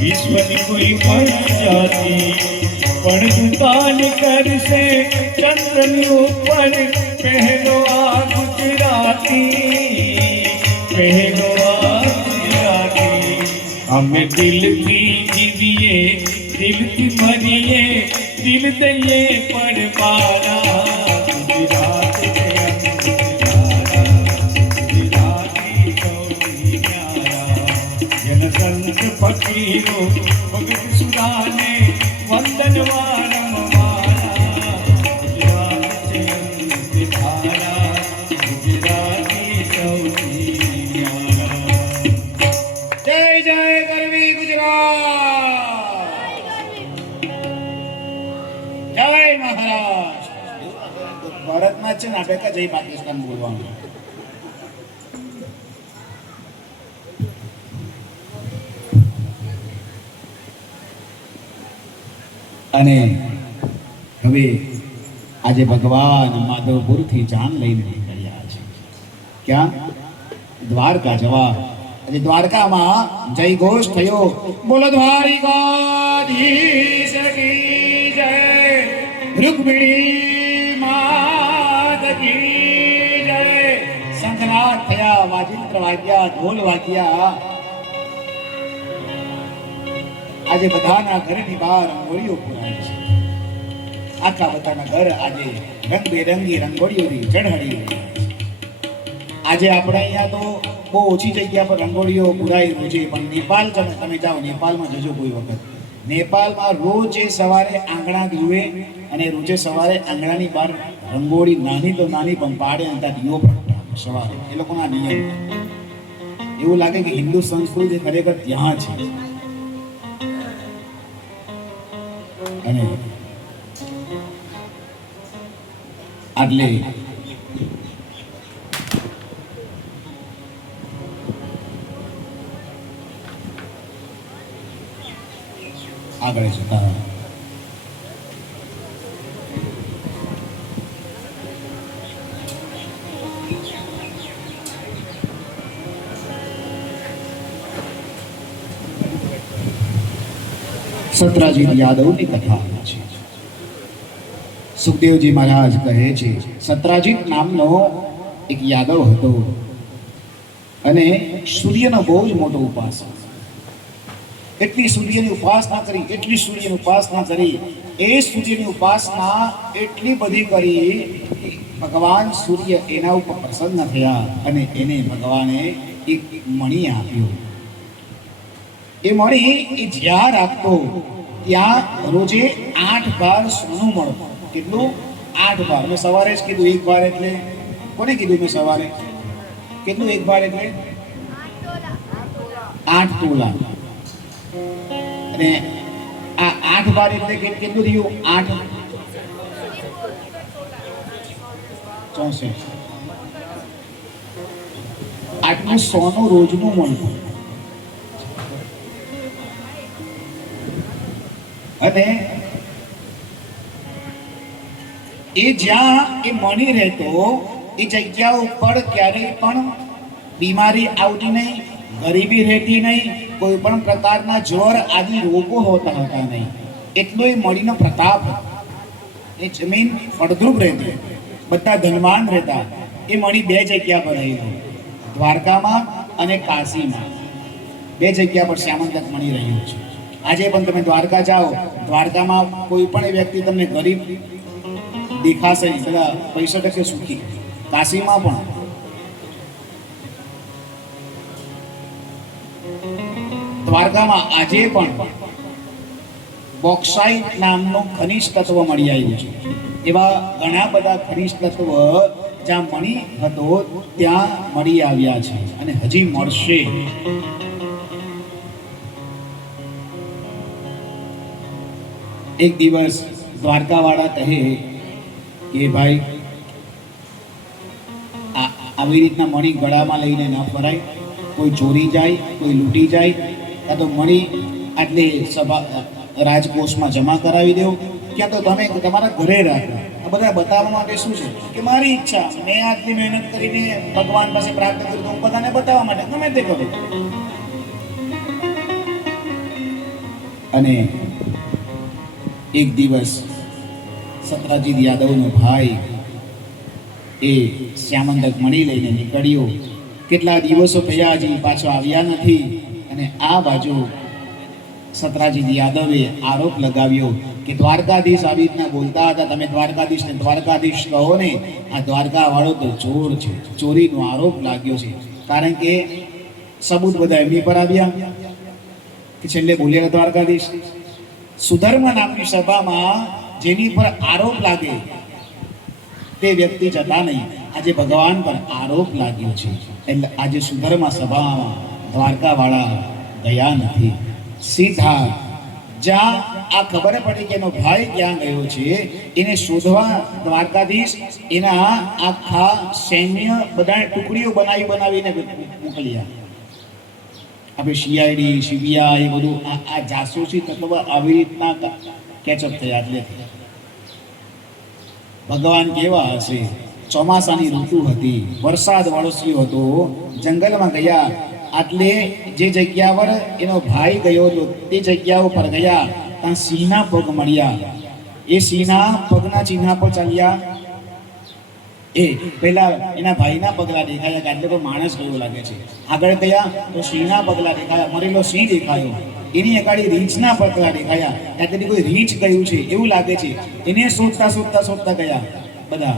વિશ્વની કોઈ પણ જાતિ પણ દુકાન કરશે ચંદ્રની ઉપર પહેલો આ ગુજરાતી, પહેલો આ ગુજરાતી. અમે દિલથી જીવીએ, દિલથી મરીએ, દિલ દઈએ પણ મારા ગુજરાત છે ગુજરાતી સૌથી ન્યારા. જન સંત ફકીરો ભગત સુદાને વંદન વારંવારા. ગુજરાત છે ધારા, ગુજરાતી સૌથી ન્યારા. જય જય ગરવી ગુજરાત, જય મહારાષ્ટ્ર. ભારતમાં છે ને આપણે કા જય પાકિસ્તાન બોલવાનું. અને હવે આજે ભગવાન માધવપુરથી જાન લઈને નીકળ્યા છે. ક્યાં? દ્વારકા જવા. આજે દ્વારકામાં જય ઘોષ થયો, બોલો દ્વારિકાધીશ કી જય, રૂકમિણી માત કી જય. શંખનાદ થયા, વાજિંત્ર વાગ્યા, ઢોલ વાગ્યા. આજે બધાના ઘરની બહાર રંગોળીઓ પૂરાય છે. આખા બધાના ઘર આજે રંગબેરંગી રંગોળીઓથી ઝળહળી રહ્યા છે. આજે આપણે અહીંયા તો બહુ ઓછી જગ્યા પર રંગોળીઓ પૂરાઈ રહ્યું છે, પણ નેપાળ તમે જાઓ, નેપાળમાં જજો કોઈ વખત. નેપાળમાં રોજે સવારે આંગણા ધુએ અને રોજે સવારે આંગણાની બહાર રંગોળી નાની તો નાની પણ પાડે અને ત્યાં દીવો પ્રગટાવે સવારે. એ લોકોના નિયમ. એવું લાગે કે હિન્દુ સંસ્કૃતિ ખરેખર ત્યાં છે. અને આટલે આગળ જતા સત્રાજીત યાદવની કથા છે. સુખદેવજી મહારાજ કહે છે, સત્રાજીત નામનો એક યાદવ હતો અને સૂર્યનો બહુ જ મોટો ઉપાસક. એટલી સૂર્યની ઉપાસના કરી, એટલી સૂર્યની ઉપાસના કરી, એ સૂર્યની ઉપાસના એટલી બધી કરી, ભગવાન સૂર્ય એના ઉપર પ્રસન્ન થયા અને એને ભગવાને એક મણી આપ્યો. એ મણી એ જ્યાં રાખતો ત્યાં રોજે 8 બાર સોનું મળતું. કેટલું? 8 બાર. મેં સવારે જ કીધું 1 બાર એટલે કોને કીધું મેં સવારે? કેટલું 1 બાર એટલે? 8 તોલા. અને આ 8 બાર એટલે કેટલું થયું? 8 64. આટલું સોનું રોજનું મળતું. અને એ જ્યાં એ મણી રહેતો એ જગ્યા ઉપર ક્યારેય પણ બીમારી આવતી નહીં, ગરીબી રહેતી નહીં, કોઈ પણ પ્રકારના જ્વર આદિ રોગો હોતા હતા નહીં. એટલો એ મણીનો પ્રતાપ. એ જમીન ફળદ્રુપ રહેતી, બધા ધનવાન રહેતા. એ મણી 2 જગ્યા પર રહેલો, દ્વારકામાં અને કાશીમાં. 2 જગ્યા પર શ્યામંતક મણી રહ્યું છે. આજે પણ તમે દ્વારકા જાઓ, દ્વારકામાં કોઈ પણ વ્યક્તિ તમને ગરીબ દેખાશે, બધા 65% સુખી. કાશીમાં પણ. દ્વારકામાં આજે પણ બોક્સાઇટ નામનું ખનિજ તત્વ મળી આવ્યું છે. એવા ઘણા બધા ખનિજ તત્વ જ્યાં મણી હતો ત્યાં મળી આવ્યા છે અને હજી મળશે. એક દિવસ દ્વારકાવાળા કહે કે ભાઈ આવી રીતના મણી ગળામાં લઈને ન ફરાય, કોઈ ચોરી જાય, કોઈ લૂંટી જાય, કાં તો મણી આટલે રાજકોષમાં જમા કરાવી દેવું, ક્યાં તો તમે તમારા ઘરે રાખો. આ બધા બતાવવા માટે શું છે કે મારી ઈચ્છા, મેં આટલી મહેનત કરીને ભગવાન પાસે પ્રાપ્ત કર્યું, હું બધાને બતાવવા માટે ગમે તે કરું. અને એક દિવસ સત્રાજીત યાદવનો ભાઈ એ શ્યામંતક મણી લઈને નીકળ્યો. કેટલા દિવસો થયા હજી પાછો આવ્યા નથી. અને આ બાજુ સત્રાજીત યાદવે આરોપ લગાવ્યો કે દ્વારકાધીશ આવી રીતના બોલતા હતા, તમે દ્વારકાધીશને દ્વારકાધીશ કહો ને, આ દ્વારકા વાળો તો ચોર છે. ચોરીનો આરોપ લાગ્યો છે. કારણ કે સબૂત બધા એમની પર આવ્યા કે છેલ્લે બોલ્યા દ્વારકાધીશ. સુધર્મ નામની સભામાં જેની પર આરોપ લાગે તે વ્યક્તિ જતા નહીં. આજે ભગવાન પર આરોપ લાગ્યો છે એટલે આજે સુધર્મ સભામાં દ્વારકાવાળા ગયા નથી. સીધા જ્યાં આ ખબર પડી કે એનો ભાઈ ક્યાં ગયો છે એને શોધવા દ્વારકાધીશ એના આખા સૈન્ય બધા ટુકડીઓ બનાવીને મોકલ્યા. આપણે CID CBI બધું આ જાસૂસી તત્વ આવી રીતના કેચઅપ થયા. એટલે ભગવાન કેવા હશે? ચોમાસાની ઋતુ હતી, વરસાદ વરસ્યો હતો, જંગલમાં ગયા. આટલે જે જગ્યા પર એનો ભાઈ ગયો હતો તે જગ્યા ઉપર ગયા. ત્યાં સિંહના પગ મળ્યા. એ સિંહના પગના ચિહ્ન પર ચાલ્યા. એ પહેલા એના ભાઈના પગલા દેખાયા કે આટલે કોઈ માણસ ગયો લાગે છે. આગળ ગયા તો સિંહના પગલા દેખાયા, મરેલો સિંહ દેખાયો. એની અગાડી રીંછના પગલા દેખાયા, ત્યાંથી કોઈ રીંછ ગયું છે એવું લાગે છે. એને શોધતા શોધતા શોધતા ગયા બધા.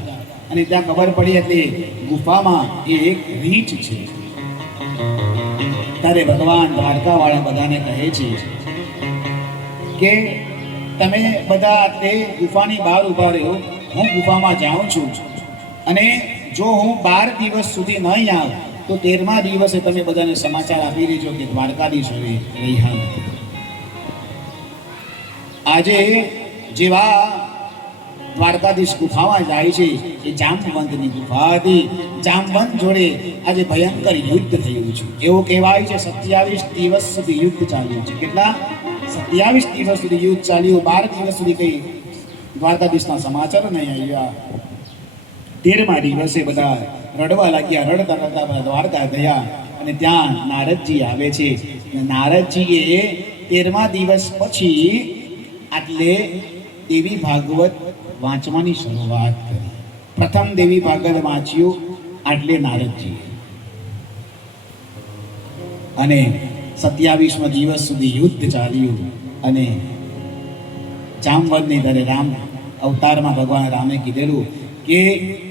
અને ત્યાં ખબર પડી એટલે ગુફામાં એ એક રીંછ છે. ત્યારે ભગવાન દ્વારકાવાળા બધાને કહે છે કે તમે બધા તે ગુફાની બહાર ઉભા રહ્યો, હું ગુફામાં જાઉં છું. અને જો હું 12 દિવસ સુધી નહીં આવું તો 13મા દિવસે તમે બધાને સમાચાર આપી દેજો કે દ્વારકાધીશ હવે રહ્યા નથી. આજે જેવા દ્વારકાધીશ ગુફામાં જાય છે એ જામવંતની ગુફા હતી. જામવંત જોડે આજે ભયંકર યુદ્ધ થયું છે. એવું કહેવાય છે 27 દિવસ સુધી યુદ્ધ ચાલ્યું છે. કેટલા? 27 દિવસ સુધી યુદ્ધ ચાલ્યું. 12 દિવસ સુધી કઈ દ્વારકાધીશના સમાચાર નહીં આવ્યા. 13મા દિવસે બધા રડવા લાગ્યા. રડતા રડતા બધા દ્વારકા ગયા. અને ત્યાં નારદજી આવે છે. નારદજીએ 13મા દિવસ પછી આટલે દેવી ભાગવત વાંચવાની શરૂઆત કરી. પ્રથમ દેવી ભાગવત વાંચ્યું આટલે નારદજી. અને 27મા દિવસ સુધી યુદ્ધ ચાલ્યું. અને જામવંતની ત્યારે રામ અવતારમાં ભગવાન રામે કીધેલું કે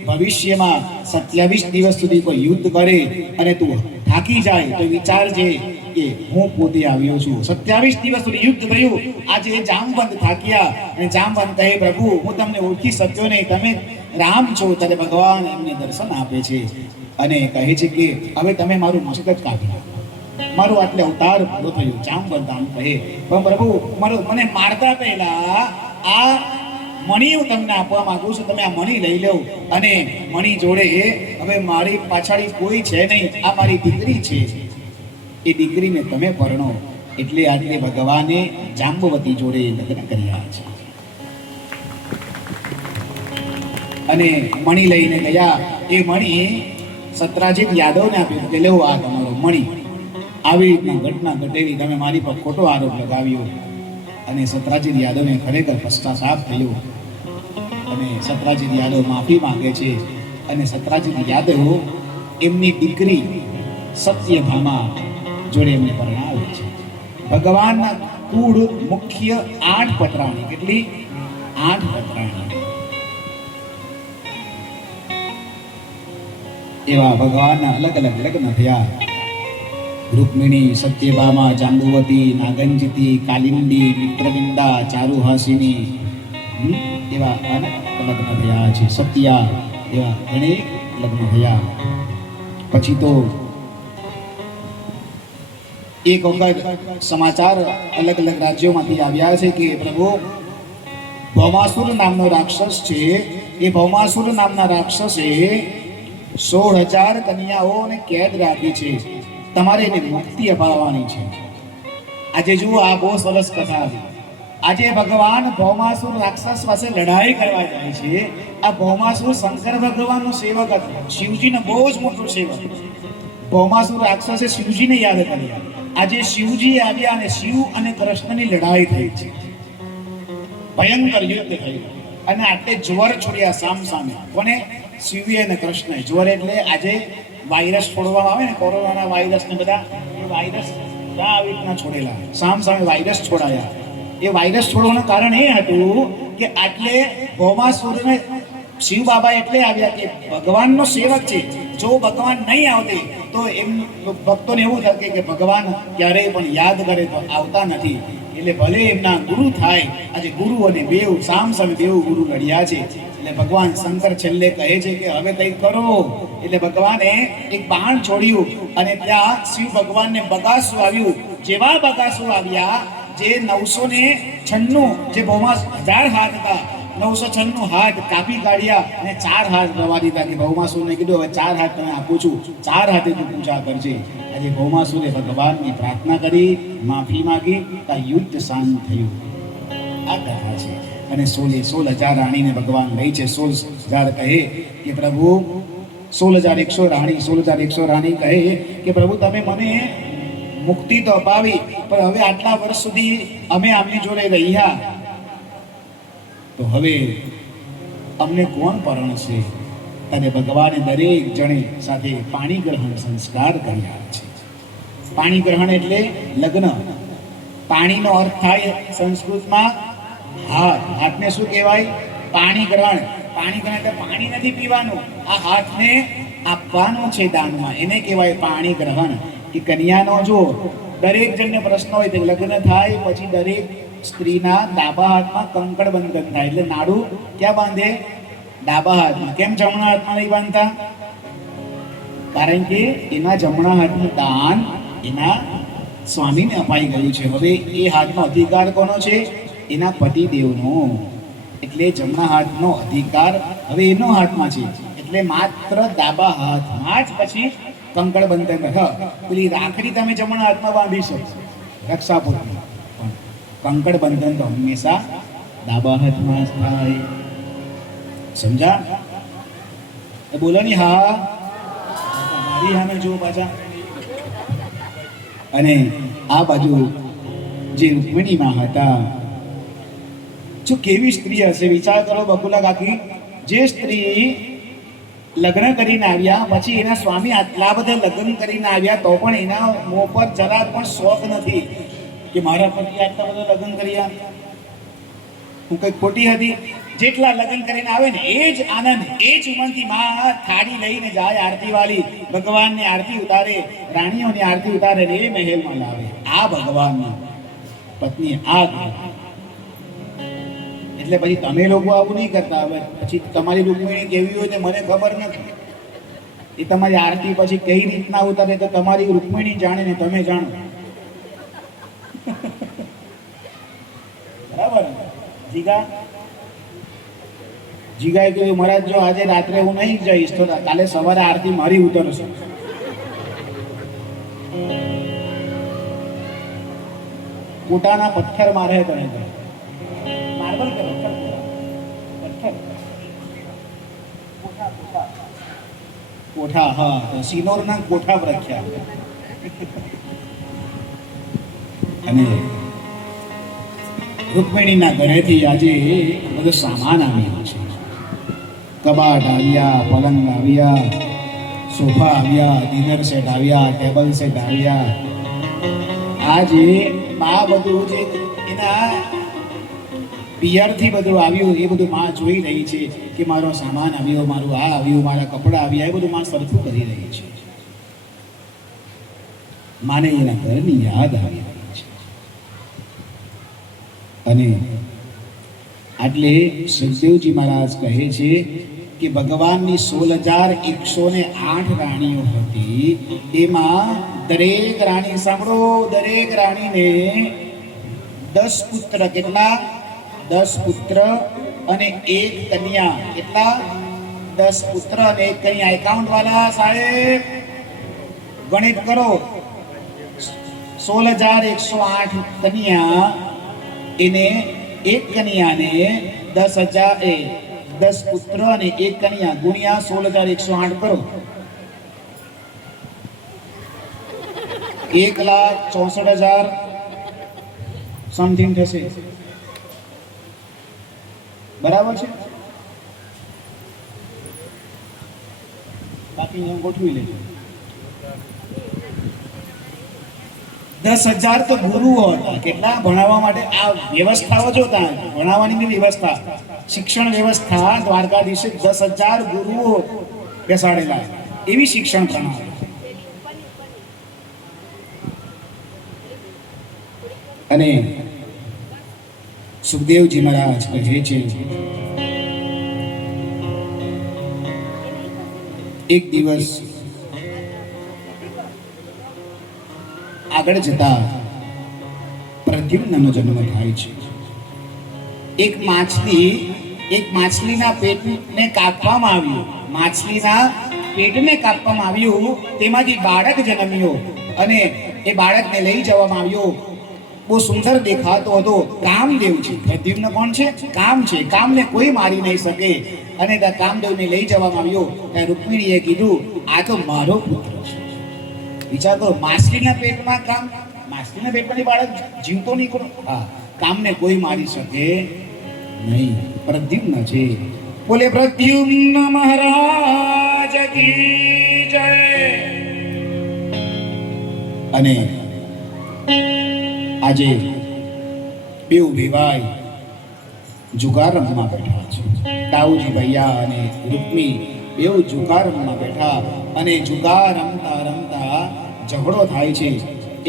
ભવિષ્યમાં 27 દિવસ સુધી કોઈ યુદ્ધ કરે અને તું થાકી જાય તો વિચારજે કે હું પોતે આવ્યો છું. 27 દિવસ સુધી યુદ્ધ થયું. આજે જામવંત થાક્યા અને જામવંત કહે પ્રભુ હું તમને ઓળખી શક્યો નહીં, તમે રામ છો. ત્યારે ભગવાન એમને દર્શન આપે છે અને કહે છે કે હવે તમે મારું મસ્તક કાઢી નાખો, મારું આટલે અવતાર પૂરો થયો. જામવંત આમ કહે પણ પ્રભુ મને મારતા પહેલા આ મણી હું તમને આપવા માંગુ છું, તમે આ મણી લઈ લો. અને મણી જોડે હવે મારી પાછળ કોઈ છે નહીં, આ મારી દીકરી છે, એ દીકરીને તમે પરણો. એટલે આટલે ભગવાને જાંબવતી જોડે લગ્ન કર્યા છે. અને મણી લઈને ગયા. એ મણી સત્રાજીત યાદવને આપ્યું કે લેવો આ તમારો મણી. આવી રીતના ઘટના ઘટેલી, તમે મારી પર ખોટો આરોપ લગાવ્યો. અને સત્રાજીત યાદવને ખરેખર પશ્ચાતાપ થયો. અને સત્રાજીત યાદવ માફી માંગે છે. અને સત્રાજીત યાદવ એમની દીકરી સત્યભામા જોડે એમને પરણાવે છે. ભગવાનના કુળ મુખ્ય 8 પત્રાણી. કેટલી? 8 પત્રાણી. એવા ભગવાનના અલગ અલગ લગ્ન થયા. રૂકમિણી, સત્યભામા, જાંબુવતી, નાગંજિતી, કાલિંદી, મિત્રવિંદા, ચારુહાસિની, એવા અનેક લગ્ન થયા છે. સત્યા, એવા ઘણી લગ્ન થયા. પછી તો એક વખત સમાચાર અલગ અલગ રાજ્યોમાંથી આવ્યા છે કે પ્રભુ ભૌમાસુર નામનો રાક્ષસ છે. એ ભૌમાસુર નામના રાક્ષસે 16,000 કન્યાઓને કેદ રાખી છે. તમારે એને મુક્તિ અપાવવાની છે. આજે જુઓ, આ બહુ સરસ કથા હતી. આજે ભગવાન ભૌમાસુર રાક્ષસ પાસે લડાઈ કરવા જાય છે. આ ભૌમાસુર શંકર ભગવાનનો સેવક હતો, શિવજીનો બહુ જ મોટો સેવક. ભૌમાસુર રાક્ષસે શિવજીને યાદ કર્યા આજે શિવજી આવ્યા અને શિવ અને કૃષ્ણની લડાઈ થઈ છે, ભયંકર યુદ્ધ થયું અને આટલે જ્વર છોડ્યા સામ સામે. કોને? શિવે અને કૃષ્ણએ. જ્વર એટલે આજે વાયરસ છોડવામાં આવે ને, કોરોનાના વાયરસ ને બધા, એ વાયરસ આવી રીતના છોડેલા, સામ સામે વાયરસ છોડાયા. એ વાયરસ છોડવાનું કારણ એ હતું કે આટલે ભૌમાસુરને શિવ બાબા એટલે આવ્યા કે ભગવાનનો સેવક છે, જો ભગવાન નહીં આવતે તો એમ ભક્તોને એવું થશે કે ભગવાન ક્યારેય પણ યાદ કરે તો આવતા નથી. એટલે ભલે એમના ગુરુ થાય, આજે ગુરુ અને બેવ સામ સામે બેવ ગુરુ લડ્યા છે. એટલે ભગવાન શંકર છેલ્લે કહે છે કે હવે કંઈક કરો. એટલે ભગવાને એક બાણ છોડ્યું અને ત્યાં શિવ ભગવાનને બગાસું આવ્યું. જેવા બગાસું આવ્યા, જે 996 જે ભૌમા 1000 હાથ હતા, 996 હાથ કાપી કાઢ્યા અને 4 હાથ રવા દીધા. કે ભૌમાસુરને કીધું હવે 4 હાથ તને આપું છું, 4 હાથે તું પૂજા કરજે. આજે ભૌમાસુરે ભગવાનની પ્રાર્થના કરી, માફી માંગી, આ યુદ્ધ શાંત થયું. આ કથા છે. અને 16,000 રાણીને ભગવાન લઈ છે. 16,000 કહે કે પ્રભુ 16,100 રાણી, 16,100 રાણી કહે કે પ્રભુ તમે મને મુક્તિ તો અપાવી, પણ હવે આટલા વર્ષ સુધી અમે આમની જોડે રહ્યા, તો હવે અમને કોણ પરણશે? અને ભગવાને દરેક જણે સાથે પાણી ગ્રહણ સંસ્કાર કર્યા છે. પાણી ગ્રહણ એટલે લગ્ન. પાણીનો અર્થ થાય સંસ્કૃતમાં હાથ. હાથને શું કહેવાય? પાણી ગ્રહણ. પાણી ગ્રહણ એટલે પાણી નથી પીવાનું, આ હાથને આપવાનું છે દાનમાં, એને કહેવાય પાણી ગ્રહણ. કે કન્યાનો જો દરેક જણને પ્રશ્ન હોય તો લગ્ન થાય પછી દરેક સ્ત્રીના ડાબા હાથમાં કંકણ બંધન થાય. એટલે નાડું ક્યાં બાંધે? ડાબા હાથમાં. કેમ જમણા હાથમાં નહીં બાંધતા? કારણ કે એના જમણા હાથનું દાન એના સ્વામીને અપાઈ ગયું છે. હવે એ હાથનો અધિકાર કોનો છે? એના પતિદેવનો. એટલે જમણા હાથનો અધિકાર હવે એનો હાથમાં છે. એટલે માત્ર ડાબા હાથમાં જ પછી કંકણ બંધન. પેલી રાખડી તમે જમણા હાથમાં બાંધી શકો, રક્ષાપૂર્ણ, પણ કંકણ બંધન તો હંમેશા ડાબા હાથમાં જ થાય. સમજા? બોલો ની હા, મારી સામે જુઓ પાછા. અને આ બાજુ જે રૂકમિણીમાં હતા, જો કેવી સ્ત્રી હશે વિચાર કરો બકુલા કાકી. જે સ્ત્રી લગ્ન કરીને આવ્યા પછી એના સ્વામી આટલા બધા લગ્ન કરીને આવ્યા તો પણ એના મોં પર જરા પણ શોખ નથી કે મારા પતિ આટલા બધા લગ્ન કર્યા, હું કઈ ખોટી હતી? જેટલા લગ્ન કરીને આવે ને એ જ આનંદ, એ જ ઉમંગથી માં થાળી લઈને જાય આરતી વાળી, ભગવાનની આરતી ઉતારે, રાણીઓની આરતી ઉતારે ને એ મહેલમાં લાવે. આ ભગવાનની પત્ની આ. એટલે પછી તમે લોકો આવું નહીં કરતા. હવે પછી તમારી રૂકમિણી કેવી હોય તે મને ખબર નથી. એ તમારી આરતી પછી કઈ રીતના ઉતારે તો તમારી રૂકમિણી જાણે ને તમે જાણો. બરાબર? જીગાએ કહ્યું મહારાજ જો આજે રાત્રે હું નહીં જઈશ તો કાલે સવારે આરતી મારી ઉતરશે. કોટાના પથ્થર મારે તમે માર્બલ કે પથ્થર? કોઠા. હા, તો સિનોરના કોઠા પ્રખ્યાત. અને રૂકમિણીના ઘરેથી આજે બધો સામાન આવ્યો છે. કબાટ આવ્યા, પલંગ આવ્યા, સોફા આવ્યા, ડિનર સેટ આવ્યા, ટેબલ સેટ આવ્યા. આજે આ બધું જે એના પિયરથી બધું આવ્યું એ બધું માં જોઈ રહી છે કે મારો સામાન આવ્યો, મારું આ આવ્યું, મારા કપડાં આવ્યા, એ બધું માં સરખું કરી રહી છે. માને એના ઘરની યાદ આવી રહી છે. અને આટલે સુખદેવજી મહારાજ કહે છે કે ભગવાનની 16,108 રાણીઓ હતી. એમાં દરેક રાણી, સાંભળો, દરેક રાણીને 10 પુત્ર. કેટલા? 10 પુત્ર અને 1 કન્યા. કેટલા? 10 પુત્ર અને 1 કન્યા. એકાઉન્ટ વાળા સાહેબ ગણિત કરો. 16,108 કન્યા, એને 1 કન્યાને 10 પુત્ર અને 1 કન્યા ગુણ્યા 16,108 કરો. 1,64,000 સમથિંગ થશે, બરાબર છે? બાકી અહીંયા ગોઠવી લેજો. 10,000 તો ગુરુઓ હતા. કેટલા ભણાવવા માટે? આ વ્યવસ્થાઓ જોતા, ભણાવવાની બી વ્યવસ્થા, શિક્ષણ વ્યવસ્થા દ્વારકાધીશે 10,000 ગુરુઓ બેસાડેલા, એવી શિક્ષણ પ્રણાલી. અને સુખદેવજી મહારાજ કહે છે, એક દિવસ આગળ જતા પ્રદ્યુમ્નનો જન્મ થાય છે. એક માછલીના પેટને કાપવામાં આવ્યું, માછલીના પેટને કાપવામાં આવ્યું, તેમાંથી બાળક જન્મ્યો અને એ બાળકને લઈ જવામાં આવ્યો. બહુ સુંદર દેખાતો હતો. કામદેવ છે. પ્રદ્યુમ્ન કોણ છે? કામ છે. કામને કોઈ મારી નહીં શકે. અને ત્યાં કામદેવને લઈ જવામાં આવ્યો. ત્યાં રૂકમિણીએ કીધું, આ તો મારો પુત્ર છે. વિચાર કરો, માછલીના પેટમાં કામ, માછલીના પેટમાંથી બાળક જીવતો નહીં કરો. હા, કામને કોઈ મારી શકે નહીં. પ્રદ્યુમ્ન છે. બોલે પ્રદ્યુમ્ન મહારાજ કી જય. અને આજે બેઉ ભાઈ જુગાર રમવા બેઠા છે. તાઉજી ભૈયા અને રૂકમી બેઉ જુગાર રમવા બેઠા અને જુગાર રમતા રમતા ઝઘડો થાય છે.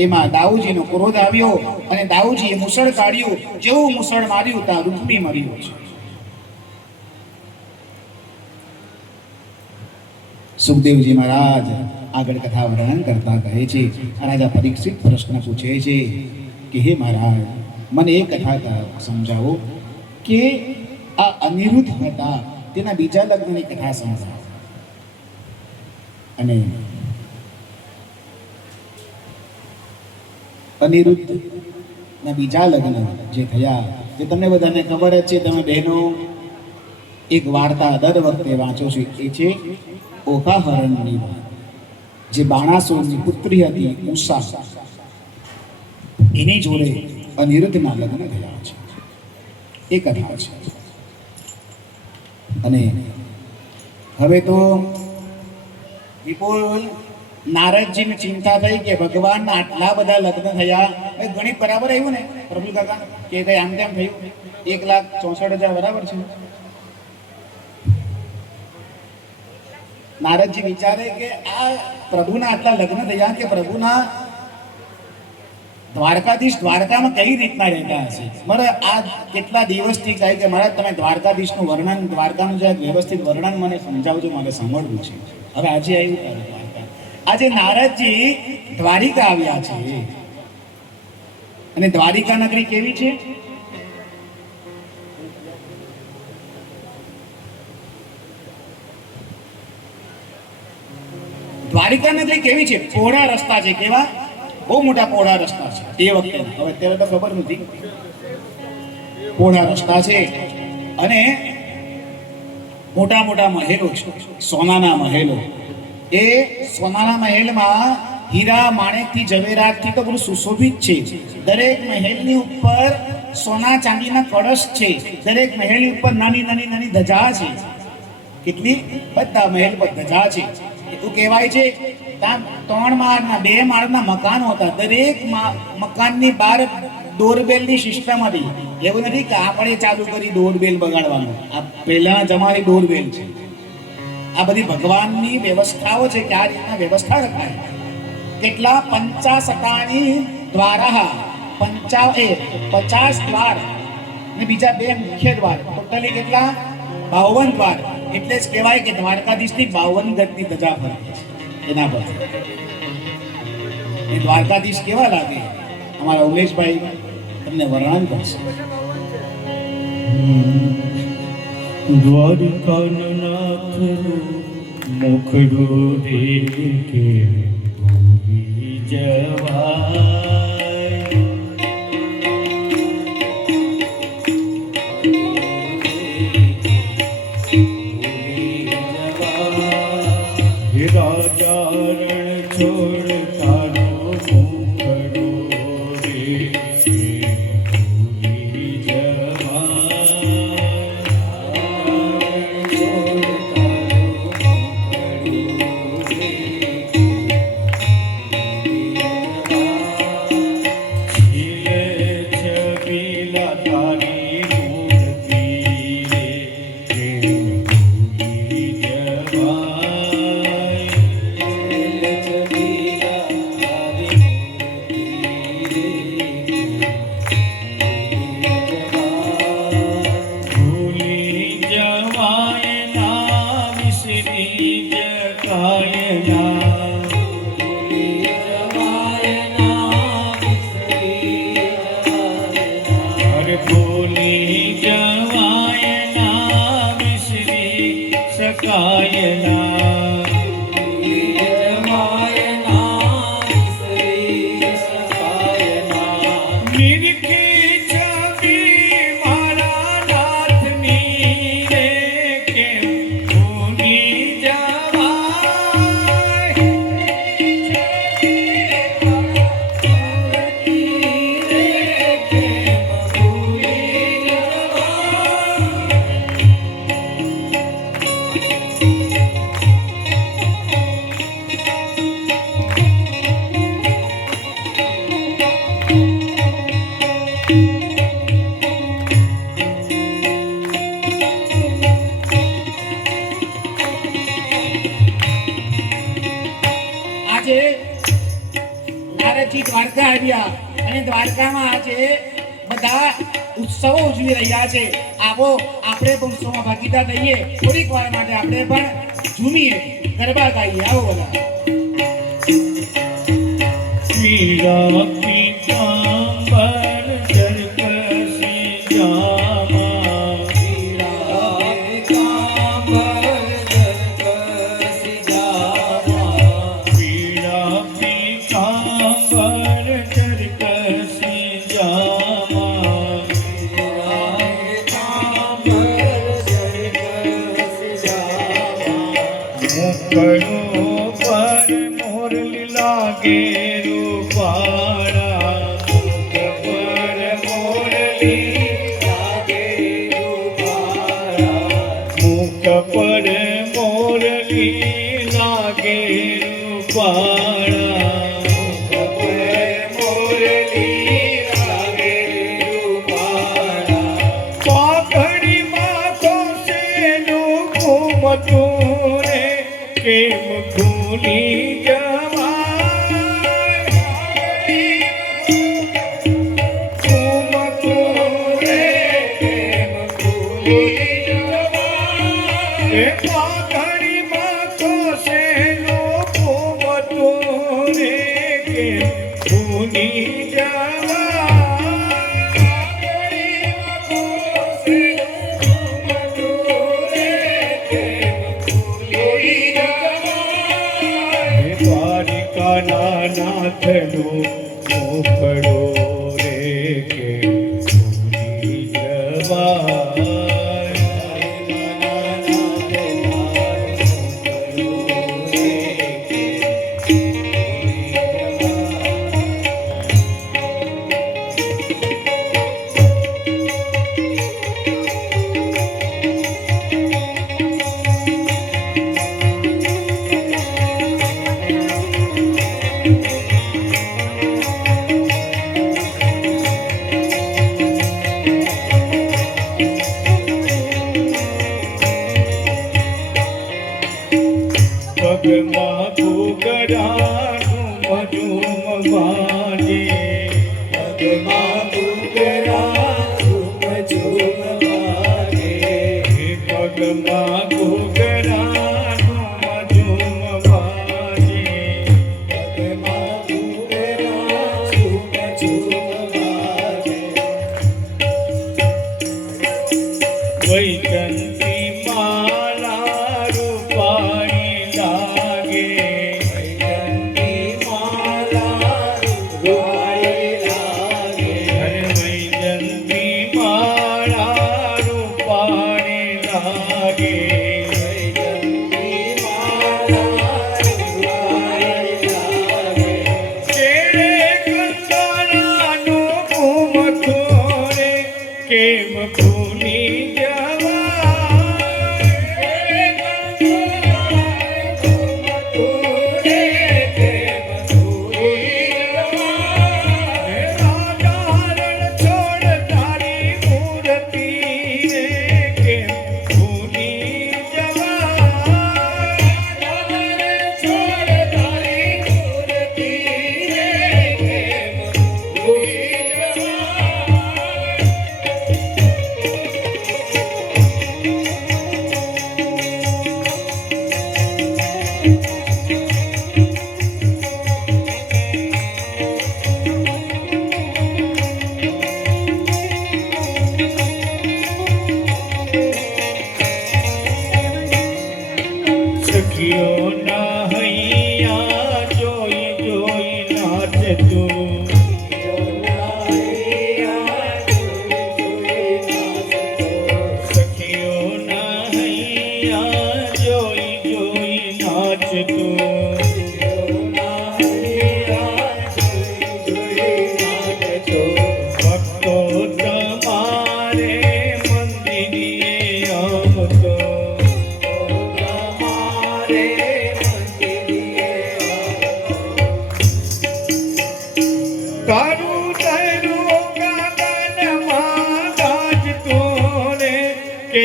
એમાં દાઉજીનો ક્રોધ આવ્યો અને દાઉજીએ મુસળ કાઢ્યું. જેવું મુસળ માર્યું ત્યાં રૂકમી મર્યો છે. સુખદેવજી મહારાજ આગળ કથા વર્ણન કરતા કહે છે, રાજા પરીક્ષિત પ્રશ્ન પૂછે છે કે હે મહારાજ, મને એ કથા સમજાવો કે આ અનિરુદ્ધ હતા તેના બીજા લગ્નની કથા સમજાવો. અને અનિરુદ્ધ ના બીજા લગ્ન જે થયા તે તમને બધાને ખબર જ છે. તમે બહેનો એક વાર્તા દર વખતે વાંચો છો, એ છે ઓકાહરણની વાત. જે બાણાસુરની પુત્રી હતી ઉષા, એની જોડે અનિરુદ્ધના લગ્ન થયા છે. એ કથા છે. અને હવે તો વિપુલ નારદજીને ચિંતા થઈ કે ભગવાનના આટલા બધા લગ્ન થયા. ગણિત બરાબર આવ્યું ને પ્રભુ કાકા? કે કઈ આમ તેમ થયું? 1,64,000 બરાબર છે. નારદજી વિચારે કે આ પ્રભુના આટલા લગ્ન થયા કે પ્રભુના દ્વારકાધીશ દ્વારકામાં કઈ રીતના રહેતા હશે. મારે આ કેટલા દિવસથી કહે કે મારા તમે દ્વારકાધીશનું વર્ણન, દ્વારકાનું જે વ્યવસ્થિત વર્ણન મને સમજાવજો, મારે સાંભળવું છે. હવે આજે આવ્યું દ્વારકા. આજે નારદજી દ્વારિકા આવ્યા છે. અને દ્વારિકા નગરી કેવી છે? દ્વારિકા નગરી કેવી છે? પહોળા રસ્તા છે. કેવા? બહુ મોટા પહોળા રસ્તા છે તે વખતે. હવે અત્યારે તો ખબર નથી. પહોળા રસ્તા છે અને મોટા મોટા મહેલો છે, સોનાના મહેલો. એ સોનાના મહેલમાં હીરા માણેકથી ઝવેરાતથી તો બધું સુશોભિત છે. દરેક મહેલની ઉપર સોના ચાંદીના કળશ છે. દરેક મહેલની ઉપર નાની નાની નાની ધજા છે. કેટલી? બધા મહેલ પર ધજા છે. એવું કહેવાય છે ત્યાં 3 માળના 2 માળના મકાનો હતા. દરેક મકાનની બહાર ડોરબેલની સિસ્ટમ હતી. એવું નથી કે આપણે ચાલુ કરી ડોરબેલ બગાડવાનું. આ પહેલાના જમાની ડોરબેલ છે. આ બધી ભગવાનની વ્યવસ્થાઓ છે કે આ રીતના વ્યવસ્થા રખાય. કેટલા 50 દ્વારા, 50 દ્વાર ને બીજા 2 મુખ્ય દ્વાર, ટોટલી કેટલા? 52 દ્વાર. એટલે જ કહેવાય કે દ્વારકાધીશની 52 ગજની ધજા ફરે છે. એના પર એ દ્વારકાધીશ કેવા લાગે? અમારા ઉમેશભાઈ તમને વર્ણન કરશે. દ્વારકાનાથ મુખડું દેખે ભૂલી જવાય. રાજારણ છોડ તારો નિરખી છબી મારા નાથની રે કેમ ભૂલી જવાય આજે નારદજી દ્વારકા આવ્યા અને દ્વારકામાં આજે બધા ઉત્સવો ઉજવી રહ્યા છે. આવો આપણે પણ ઉત્સવમાં ભાગીદાર થઈએ. થોડીક વાર માટે આપણે પણ ઝૂમીએ, ગરબા ગાઈએ. આવો બધા. પીળા પીતાંબર જરકસી જામા પીળા પીતાંબર જરકસી જામા મુકડો પર મોરલી લાગે રૂપાળા મુક પર મોરલી લાગે રૂપાળા મુક પર મોરલી લાગે રૂપાળા મુક પર મોરલી લાગે રૂપાળા પાઘડીમાં તો શેનું ઘૂમતું રે કેમ ભૂલી પાઘડીમાં તો શેનો ઘૂમતું રે કેમ ભૂલી નાથનો મોકળો રે કે ભૂલી પગમાં ઘૂઘરાનું ઝૂમ વાગે પગમાં ઘૂઘરાનું ઝૂમ વાગે પગમાં ઘૂઘરાનું ઝૂમ વાગે પગમાં ઘૂઘરાનું ઝૂમ વાગે વૈજંતી માલા રૂપાણી લાગે વૈજંતી માલા રૂપાણી લાગે વૈજંતી માલા રૂપાણી લાગે વૈજંતી માલા રૂપાણી લાગે કેળે કંકારાનું ઘૂમતું રે કેમ ભૂલી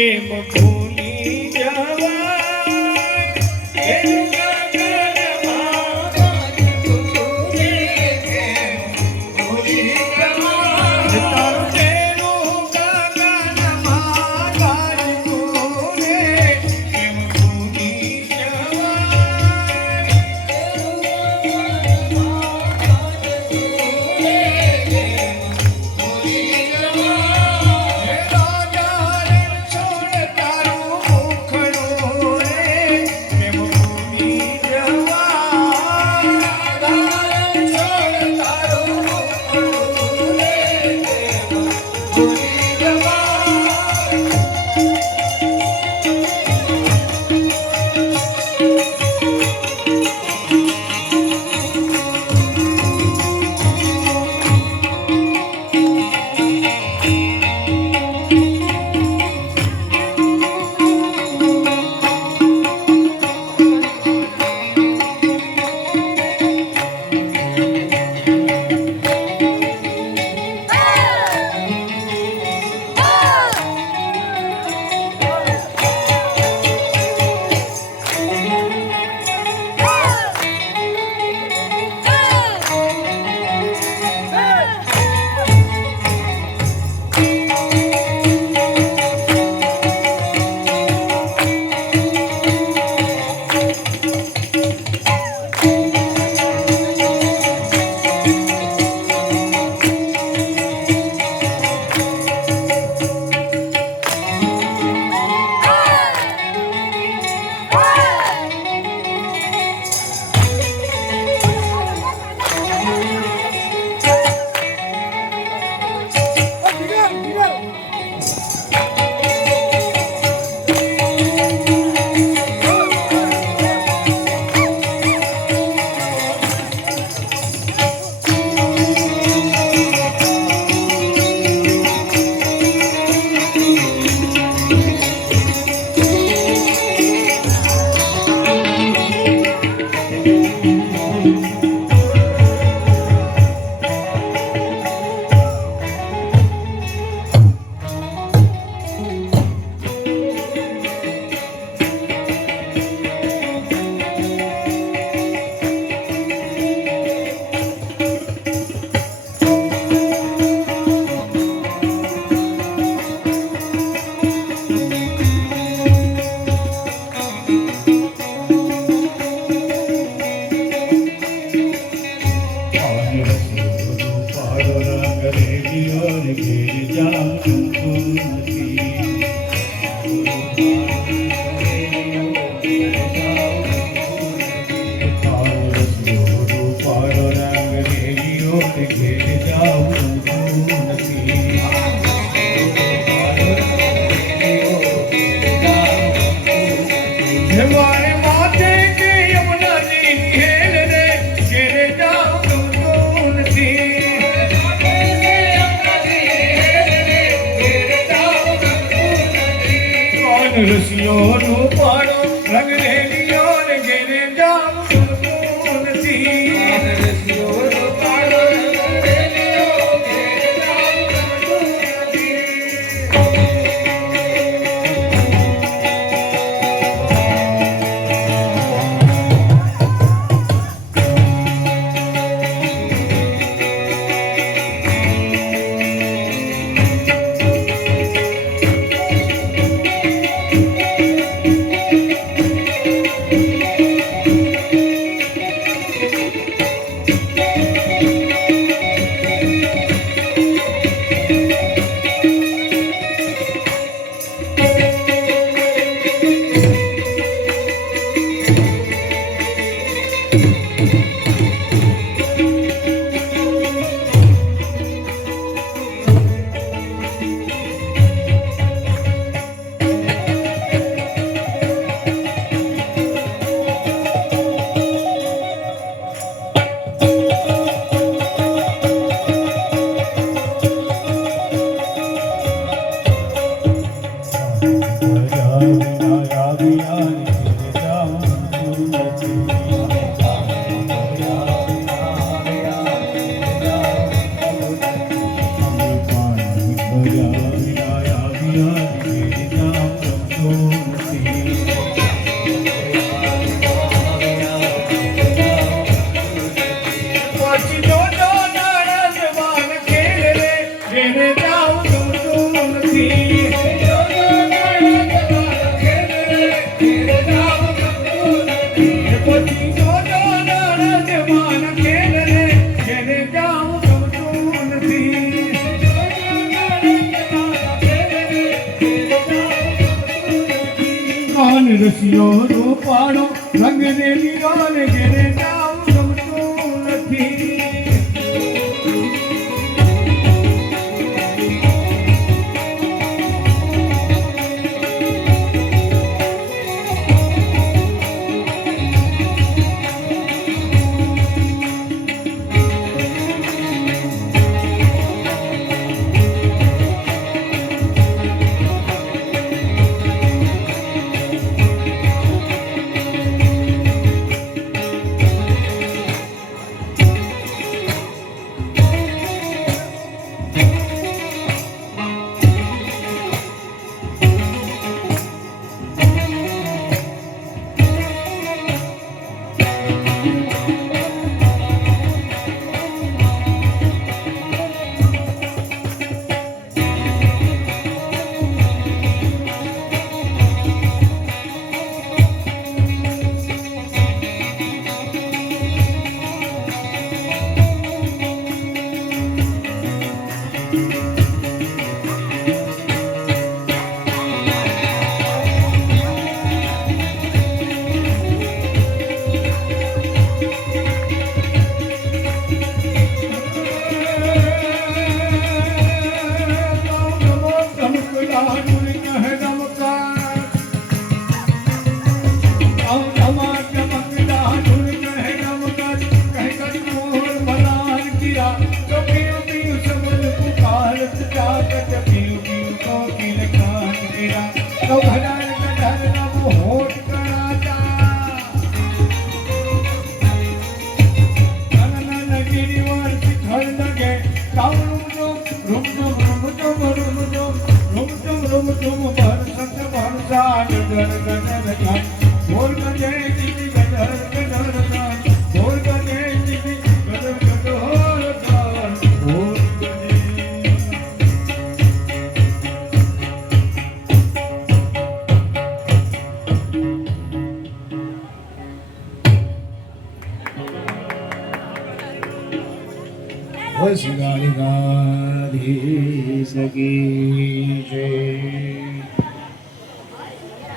કેમ ભૂલી જવાય એનું ગગનમાં ગાજતું રે કેમ ભૂલી જવાય તારું તેનું ગગનમાં ગાજતું રે કેમ ભૂલી રસિયોનું પાડો રંગ રેલિયો ને ઘેરે જાઉં નથી રસિયોનો પાડો રંગ રેલિયો ઘેરે જાઉં નથી રસિયોનું પાડો રંગ રેલીઓ ને ઘેરે જાવ ગમતું નથી.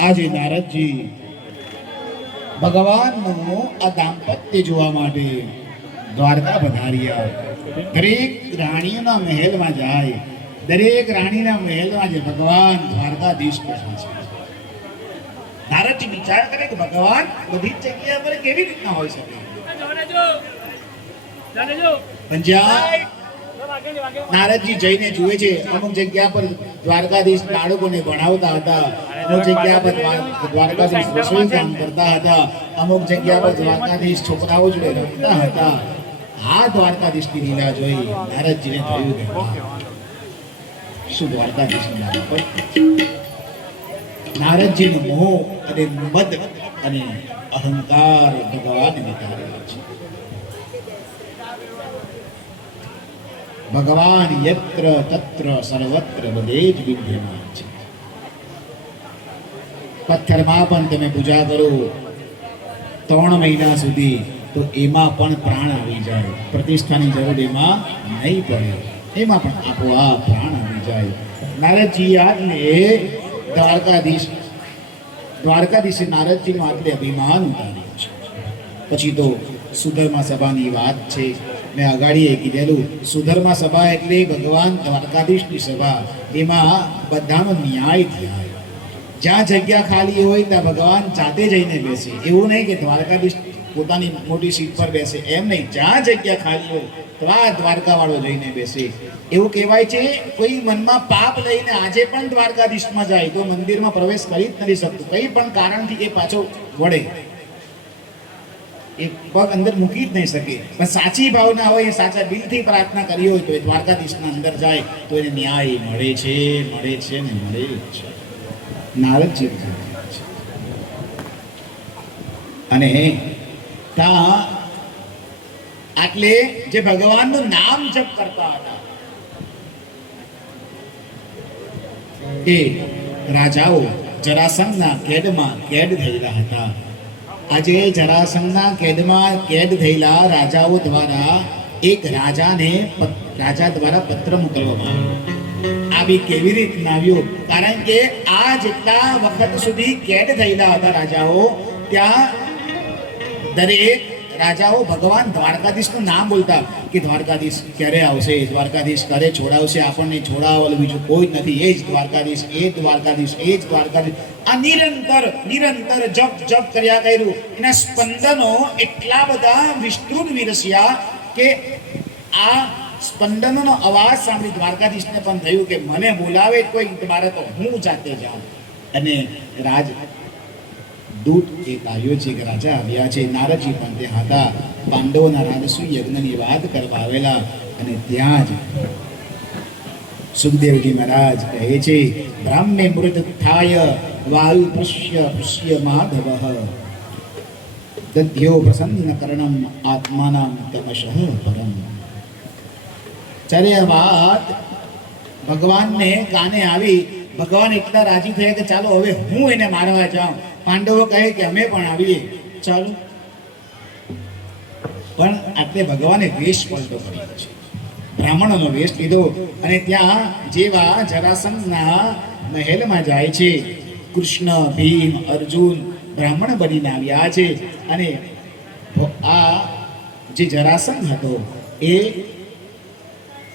આજે નારદજી ભગવાનનું આ દાંપત્ય જોવા માટે દ્વારકા પધાર્યા. દરેક રાણીઓના મહેલમાં જાય, દરેક રાણીના મહેલમાં જે ભગવાન દ્વારકાધીશ બેઠા છે. નારદજી વિચાર કરે કે ભગવાન બધી જ જગ્યા પર કેવી રીતના હોઈ શકે, પણ જ્યાં નારદજી જઈને જુએ છે અમુક જગ્યા પર દ્વારકાધીશ બાળકોને ભણાવતા હતા, અમુક જગ્યા પર દ્વારકાધીશ રસોઈ કામ કરતા હતા, અમુક જગ્યા પર દ્વારકાધીશ છોકરાઓ જોડે રમતા હતા. આ દ્વારકાધીશની લીલા જોઈ નારદજીને થયું કે શું દ્વારકાધીશની લીલા પર નારદજીનો મોહ અને મદ અને અહંકાર ભગવાન બતાવેલો છે. ભગવાન યત્ર તત્ર સર્વત્ર બધે જ વિદ્યમાન છે. પથ્થરમાં પણ તમે પૂજા કરો 3 મહિના સુધી તો એમાં પણ પ્રાણ આવી જાય. પ્રતિષ્ઠાની જરૂર એમાં નહીં પડે, એમાં પણ આપોઆપ પ્રાણ આવી જાય. નારદજી આટલે દ્વારકાધીશે નારદજીનું આટલે અભિમાન ઉતાર્યું છે. પછી તો સુધર્મા સભાની વાત છે. મેં અગાડીએ કીધેલું સુધર્મા સભા એટલે ભગવાન દ્વારકાધીશની સભા. એમાં બધાનો ન્યાય થાય. જ્યાં જગ્યા ખાલી હોય ત્યાં ભગવાન જાતે જઈને બેસે. એવું નહીં કે દ્વારકાધીશ પોતાની મોટી સીટ પર બેસે, એમ નહીં. જ્યાં જગ્યા ખાલી હોય ત્યાં દ્વારકાવાળો જઈને બેસે. એવું કહેવાય છે કોઈ મનમાં પાપ લઈને આજે પણ દ્વારકાધીશમાં જાય તો મંદિરમાં પ્રવેશ કરી જ નથી શકતું. કંઈ પણ કારણથી એ પાછો વળે, એક પગ અંદર મૂકી જ નહીં શકે. પણ સાચી ભાવના હોય, સાચા દિલથી પ્રાર્થના કરી હોય તો એ દ્વારકાધીશના અંદર જાય તો એને ન્યાય મળે છે ને મળે જ છે. નારદજી અને ત્યાં આટલે જે ભગવાનનું નામ જપ કરતા હતા એ રાજાઓ જરાસંઘના કેદમાં કેદ થયેલા હતા. આજે જરાસંઘના કેદમાં કેદ થયેલા રાજાઓ દ્વારા એક રાજા દ્વારા પત્ર મોકલવામાં આવ્યો. આ બી કેવી રીતના આવ્યું? કારણ કે આ જેટલા વખત સુધી કેદ થયેલા હતા રાજાઓ, ત્યાં દરેક રાજાઓ ભગવાન દ્વારકાધીશનું નામ બોલતા કે દ્વારકાધીશ ક્યારે આવશે, દ્વારકાધીશ ક્યારે છોડાવશે આપણને, છોડાવવાનું બીજું કોઈ જ નથી, એ જ દ્વારકાધીશ, એ જ દ્વારકાધીશ, એ જ દ્વારકાધીશ. આ નિરંતર જપ કર્યા કર્યું. એના સ્પંદનો એટલા બધા વિસ્તૃત વિરસ્યા કે આ સ્પંદનોનો અવાજ સાંભળી દ્વારકાધીશને પણ થયું કે મને બોલાવે કોઈ મારે તો હું જાતે જાઉં. અને રાજ દૂત એક આવ્યો છે કે રાજા આવ્યા છે. નારદજી પણ તે હતા. પાંડવોના રાજસુ યજ્ઞની વાત કરવા આવેલા. અને ત્યાં જ સુખદેવજી મહારાજ કહે છે, બ્રાહ્મે મૃત થાય વાયુ પૃષ્ય માધવ દધ્યો પ્રસન્ન કર્ણમ આત્માનામ તમશઃ પરમ. જ્યારે આ વાત ભગવાનને કાને આવી, ભગવાન એટલા રાજી થયા કે ચાલો હવે હું એને મારવા જાઉં. પાંડવો કહે કે અમે પણ આવીએ, ચાલો. પણ આટલે ભગવાને વેશ પલટો કર્યો છે, બ્રાહ્મણોનો વેશ લીધો. અને ત્યાં જેવા જરાસંઘના મહેલમાં જાય છે, કૃષ્ણ, ભીમ, અર્જુન બ્રાહ્મણ બનીને આવ્યા છે. અને આ જે જરાસંઘ હતો એ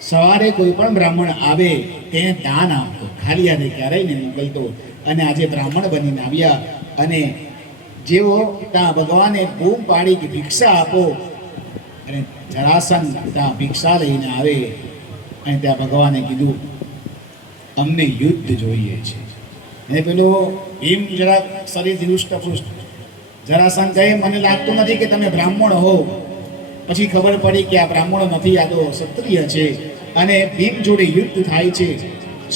સવારે કોઈ પણ બ્રાહ્મણ આવે તેને દાન આપતો, ખાલી હાથે ક્યારેય નહીં મોકલતો. અને આજે બ્રાહ્મણ બનીને આવ્યા. અને જેવો ત્યાં ભગવાને બૂમ પાડી કે ભિક્ષા આપો, અને જરાસંઘ ત્યાં ભિક્ષા લઈને આવે. અને ત્યાં ભગવાને કીધું અમને યુદ્ધ જોઈએ છે. અને પેલો ભીમ જરા શરીરથી હૃષ્ટપુષ્ટ. જરાસંઘ કહે મને લાગતું નથી કે તમે બ્રાહ્મણ હો. પછી ખબર પડી કે આ બ્રાહ્મણો નથી, આ તો ક્ષત્રિય છે. અને ભીમ જોડે યુદ્ધ થાય છે.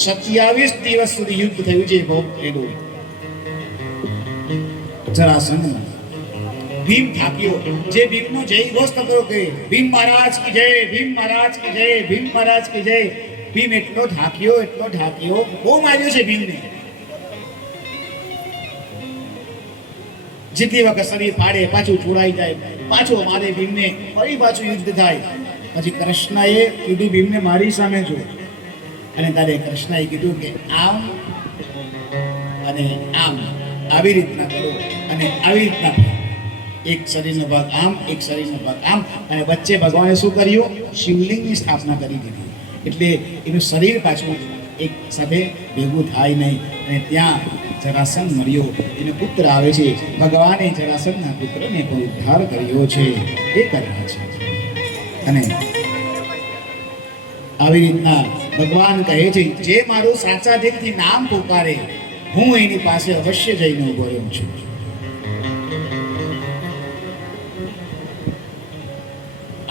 27 દિવસ સુધી યુદ્ધ થયું છે. એનું જરાસંઘ ભીમ થાક્યો. જે ભીમનો જય ઘોષ થતો કે ભીમ મહારાજ કી જય, ભીમ મહારાજ કી જય, ભીમ મહારાજ કી જય. ભીમ એટલો ઢાક્યો, બહુ માર્યો છે ભીમને. જેટલી વખત શરીર ફાડે પાછું છોડાઈ જાય, પાછો મારે ભીમને, ફરી પાછું યુદ્ધ થાય. પછી કૃષ્ણએ કીધું ભીમને મારી સામે જો. અને ત્યારે કૃષ્ણએ કીધું કે આમ અને આમ આવી રીતના કરો. અને આવી રીતના એક શરીરનો ભાગ આમ, એક શરીરનો ભાગ આમ. અને વચ્ચે ભગવાને શું કર્યું? શિવલિંગની સ્થાપના કરી દીધી. એટલે એનું શરીર પાછું એક સાથે ભેગું થાય નહીં. અને ત્યાં જરાસંઘ મર્યો. એનો પુત્ર આવે છે. ભગવાને જરાસંઘના પુત્રને પણ ઉદ્ધાર કર્યો છે. એ કર્યા છે. અને આવી રીતના ભગવાન કહે છે જે મારું સાચા દિલથી નામ પુકારે હું એની પાસે અવશ્ય જઈને ઉભો રહ્યો છું.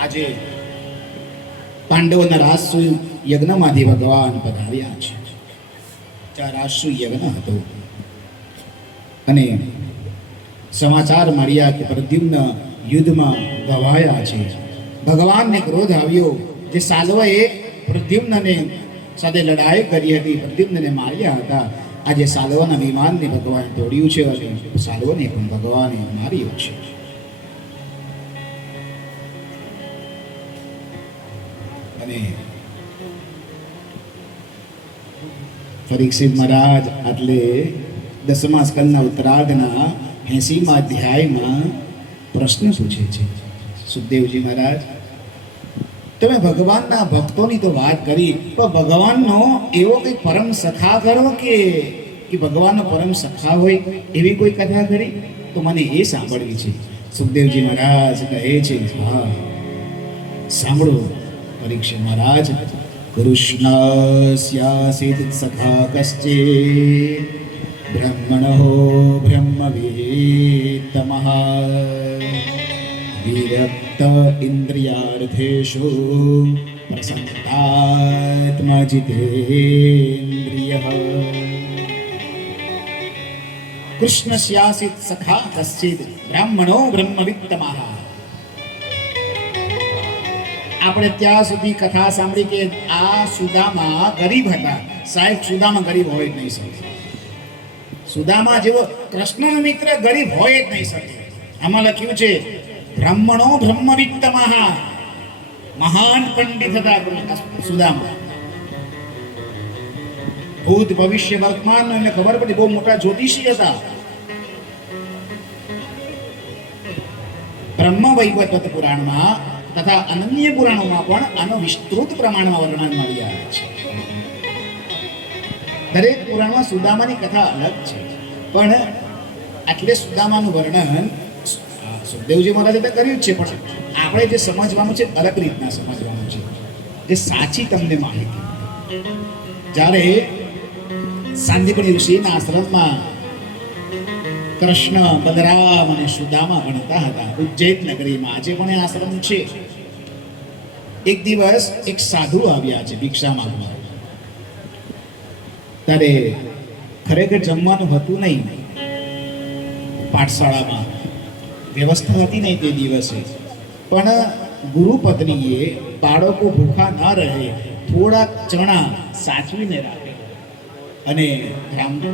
આજે પાંડવોના રાજસુ યજ્ઞમાંથી ભગવાન પધાર્યા છે. ત્યાં રાજસુ યજ્ઞ હતો. અને સમાચાર મળ્યા કે પ્રદ્યુમ્ન યુદ્ધમાં ગવાયા છે. ભગવાનને ક્રોધ આવ્યો. જે સાલ્વએ પ્રદ્યુમ્નને સાથે લડાઈ કરી હતી, પ્રદ્યુમ્નને માર્યા હતા, આજે સાલ્વના વિમાનને ભગવાન તોડ્યું છે. અને સાલ્વને પણ ભગવાને માર્યો છે. અને પરીક્ષિત મહારાજ એટલે 10મા સ્કંદના ઉત્તરાર્ધના 80મા અધ્યાયમાં પ્રશ્ન પૂછે છે. સુખદેવજી મહારાજ તમે ભગવાનના ભક્તોની તો વાત કરી, પણ ભગવાનનો એવો કોઈ પરમ સખા કરો કે ભગવાનનો પરમ સખા હોય એવી કોઈ કથા કરી તો મને એ સાંભળવી છે. સુખદેવજી મહારાજ કહે છે હા સાંભળો પરીક્ષિત મહારાજ. કૃષ્ણસ્યાસીત સખા કશ્ચિત બ્રહ્મણો બ્રહ્મવેત્તમઃ વિરક્ત ઇન્દ્રિયાર્થેષુ પ્રસન્નાત્મા જીતેન્દ્રિયઃ. કૃષ્ણસ્યાસીત સખા કશ્ચિત બ્રાહ્મણો બ્રહ્મવિત્તમઃ. આપણે ત્યાં સુધી કથા સાંભળી કે આ સુદામા ગરીબ હતા. સાહેબ સુદામા ગરીબ હોય જ નહીં શકે. સુદામા જેવો કૃષ્ણનો મિત્ર ગરીબ હોય જ નહીં શકે. આમાં લખ્યું છે બ્રાહ્મણો બ્રહ્મવિત્તમઃ. મહાન પંડિત હતા સુદામા. ભૂત ભવિષ્ય વર્તમાન એમને ખબર પડી. બહુ મોટા જ્યોતિષી હતા. બ્રહ્મ વૈવસ્વત પુરાણમાં તથા અનન્ય પુરાણોમાં પણ આનો વિસ્તૃત પ્રમાણમાં વર્ણન મળી આવે છે. દરેક પુરાણમાં સુદામાની કથા અલગ છે, પણ આટલે સુદામાનું વર્ણન સુખદેવજી મહારાજે તો કર્યું જ છે, પણ આપણે જે સમજવાનું છે અલગ રીતના સમજવાનું છે, જે સાચી તમને માહિતી. જ્યારે સાંદીપની ઋષિના આશ્રમમાં કૃષ્ણ, બલરામ અને સુદામા ભણતા હતા ઉજ્જૈન નગરીમાં. આજે પણ એ આશ્રમ છે. એક દિવસ એક સાધુ આવ્યા છે ભિક્ષા માંગવા. ત્યારે ખરેખર જમવાનું હતું નહીં, પાઠશાળામાં વ્યવસ્થા હતી નહીં તે દિવસે, પણ ગુરુ પત્નીએ બાળકો ભૂખા ન રહે થોડાક ચણા સાચવીને રાખે. અને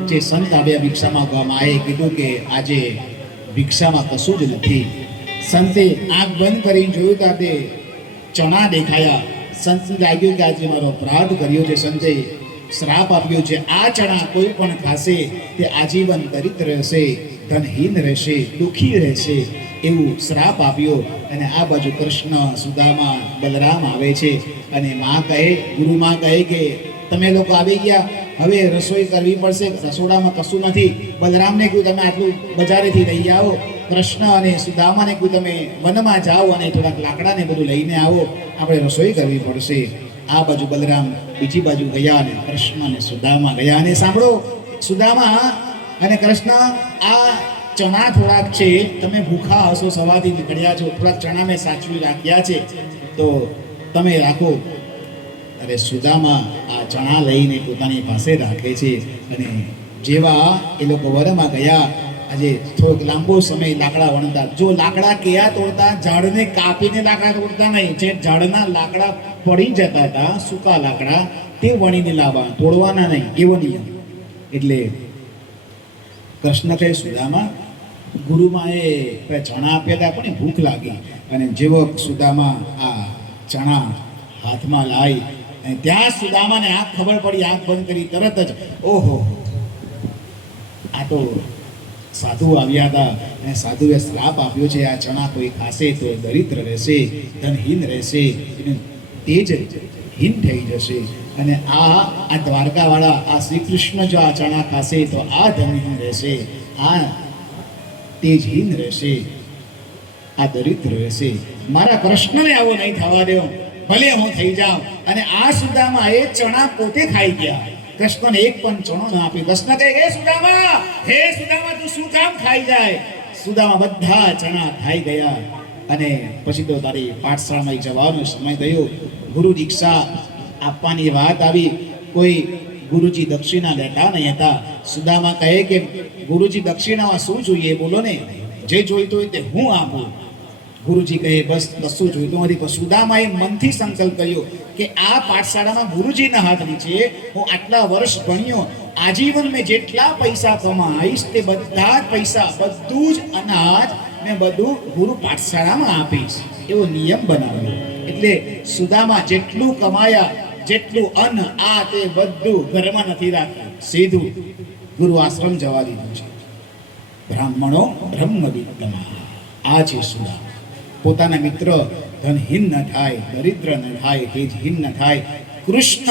જે સંત આવ્યા ભિક્ષા માંગવામાં આવે કીધું કે આજે ભિક્ષામાં કશું જ નથી. સંતે આંખ બંધ કરીને જોયું તો તે ચણા દેખાયા. સંત લાગ્યું કે આજે મારો અપરાધ કર્યો છે. સંતે શ્રાપ આપ્યો છે, આ ચણા કોઈ પણ ખાશે તે આજીવન દરિદ્ર રહેશે, ધનહીન રહેશે, દુઃખી રહેશે, એવું શ્રાપ આપ્યો. અને આ બાજુ કૃષ્ણ, સુદામા, બલરામ આવે છે અને માં કહે, ગુરુમાં કહે કે તમે લોકો આવી ગયા, હવે રસોઈ કરવી પડશે, રસોડામાં કશું નથી. બલરામને કહ્યું તમે આટલું બજારેથી લઈ આવો. કૃષ્ણ અને સુદામાને કહ્યું તમે વનમાં જાઓ અને થોડાક લાકડાને બધું લઈને આવો, આપણે રસોઈ કરવી પડશે. આ બાજુ બલરામ બીજી બાજુ ગયા અને કૃષ્ણ અને સુદામા ગયા. અને સાંભળો, સુદામા અને કૃષ્ણ, આ ચણા થોડાક છે, તમે ભૂખા હશો, સવારથી નીકળ્યા છો, થોડાક ચણા મેં સાચવી રાખ્યા છે, તો તમે રાખો. અરે સુદામા આ ચણા લઈને પોતાની પાસે રાખે છે. અને જેવા એ લોકો વનમાં ગયા, આજે થોડોક લાંબો સમય લાકડા વણતા. જો લાકડા કયા તોડતા, ઝાડને કાપીને લાકડા તોડતા નહીં, જે ઝાડના લાકડા પડી જતા હતા, સૂકા લાકડા, તે વણીને લાવવા, તોડવાના નહીં, એવો નિયમ. એટલે કૃષ્ણ કહે, સુદામા, ગુરુમાએ ચણા આપ્યા હતા પણ ભૂખ લાગી. અને જેવો સુદામા આ ચણા હાથમાં લાવી, અને ત્યાં સુદામાને આંખ ખબર પડી, આંખ બંધ કરી તરત જ, ઓહો, આ તો સાધુ આવ્યા હતા અને સાધુએ શ્રાપ આપ્યો છે, આ ચણા કોઈ ખાશે તો દરિદ્ર રહેશે, ધનહીન રહેશે, તેજ હીન થઈ જશે. અને આ દ્વારકાવાળા આ શ્રી કૃષ્ણ જો આ ચણા ખાશે તો આ ધનહીન રહેશે, આ તેજહીન રહેશે, આ દરિદ્ર રહેશે. મારા કૃષ્ણને આવો નહીં થવા દો, ભલે હું થઈ જાઉં. અને આ સુદામા એ ચણા પોતે ખાઈ ગયા. કૃષ્ણને એક પણ ચણો ના આપ્યો. કૃષ્ણ કહે, હે સુદામા તું શું કામ ખાઈ જાય? સુદામા બધા ચણા ખાઈ ગયા. અને પછી તો તારી પાઠશાળામાં જવાનો સમય થયો, ગુરુ દીક્ષા આપવાની વાત આવી. કોઈ ગુરુજી દક્ષિણા લેતા નહીં હતા. સુદામા કહે કે ગુરુજી દક્ષિણામાં શું જોઈએ બોલો ને, જે જોઈતું હોય તે હું આપું. ગુરુજી કહે બસ કશું જોઈતું નથી. પણ સુદામાએ મનથી સંકલ્પ કર્યો કે આ પાઠશાળામાં ગુરુજીના હાથ નીચે હું આટલા વર્ષ ભણ્યો, આજીવન મેં જેટલા પૈસા કમાઈશ તે બધા જ પૈસા, બધું જ અનાજ મેં બધું ગુરુ પાઠશાળામાં આપીશ, એવો નિયમ બનાવ્યો. એટલે સુદામા જેટલું કમાયા, જેટલું અન્ન આ તે બધું ઘરમાં નથી રાખ્યું, સીધું ગુરુ આશ્રમ જવા દીધું છે. બ્રાહ્મણો બ્રહ્મવિદ્તમા, આ છે સુદામા. પોતાના મિત્ર ધનહીન ન થાય, દરિદ્ર ન થાય, તેજહીન ન થાય, કૃષ્ણ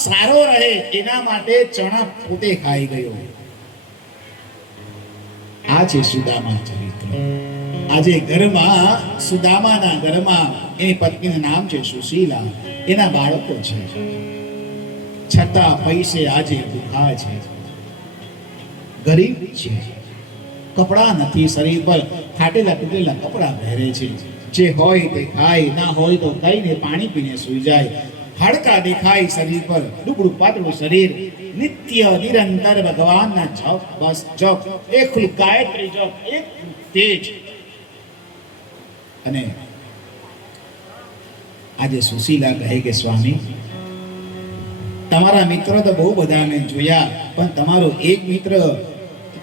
સારો રહે એના માટે ચણા પોતે ખાઈ ગયો. આ છે સુદામા ચરિત્ર. આજે ઘરમાં, સુદામાના ઘરમાં એની પત્નીનું નામ છે સુશીલા, એના બાળકો છે, છતાં પૈસે આજે ભૂખા છે, ગરીબ છે, કપડા નથી, શરીર પર ફાટેલા તૂટેલા કપડા પહેરે છે. જે હોય તે ખાય, ના હોય તો ખાઈને પાણી પીને સૂઈ જાય. હાડકા દેખાય શરીર પર, ડુબડું પાતળું શરીર, નિત્ય નિરંતર ભગવાનના જપ, બસ જપ, એકલું ગાયત્રી જપ, એક તેજ. અને આજે સુશીલા કહે કે સ્વામી, તમારા મિત્ર તો બહુ બધા મેં જોયા, પણ તમારો એક મિત્ર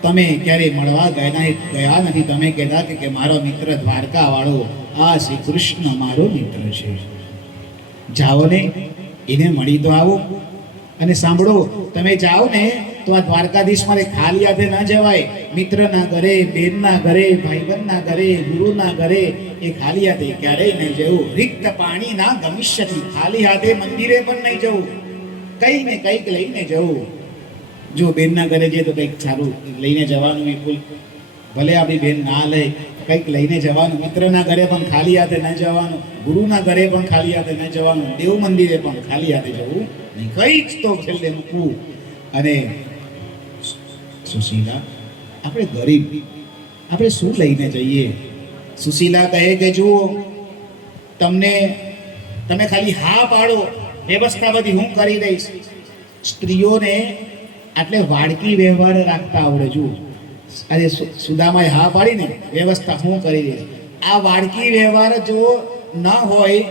તમે ક્યારે મળવા ગયા નથી. તમે કહેતા કે મારો મિત્ર દ્વારકા વાળો આ શ્રી કૃષ્ણ મારો મિત્ર છે, જાઓ ને એને મળી તો આવો. અને સાંભળો, તમે જાઓ ને તો આ દ્વારકાધીશ મારે ખાલી હાથે ના જવાય. મિત્રના ઘરે, બેનના ઘરે, ભાઈબંધના ઘરે, ગુરુના ઘરે એ ખાલી હાથે ક્યારેય નહીં જવું. રિક્ત પાણી ના ગમિષ્યતિ, ખાલી હાથે મંદિરે પણ નહીં જવું. કંઈ ને કંઈક લઈને જવું. જો બેનના ઘરે જઈએ તો કંઈક સારું લઈને જવાનું, વિપુલ ભલે આપણી બેન ના લે, કંઈક લઈને જવાનું. મિત્રના ઘરે પણ ખાલી હાથે ન જવાનું, ગુરુના ઘરે પણ ખાલી હાથે ન જવાનું, દેવ મંદિરે પણ ખાલી હાથે જવું નહીં. કંઈક તો છેલ્લે મૂકવું. અને સુશીલા, આપણે ગરીબ, આપણે શું લઈને જઈએ? સુશીલા કહે કે જુઓ, તમે ખાલી હા પાડો, વ્યવસ્થા બધી હું કરી દઈશ. સ્ત્રીઓને આટલે વાડકી વ્યવહાર રાખતા આવડે. જુઓ, આજે સુદામાએ હા પાડીને વ્યવસ્થા હું કરી દઈશ. આ વાડકી વ્યવહાર જો ન હોય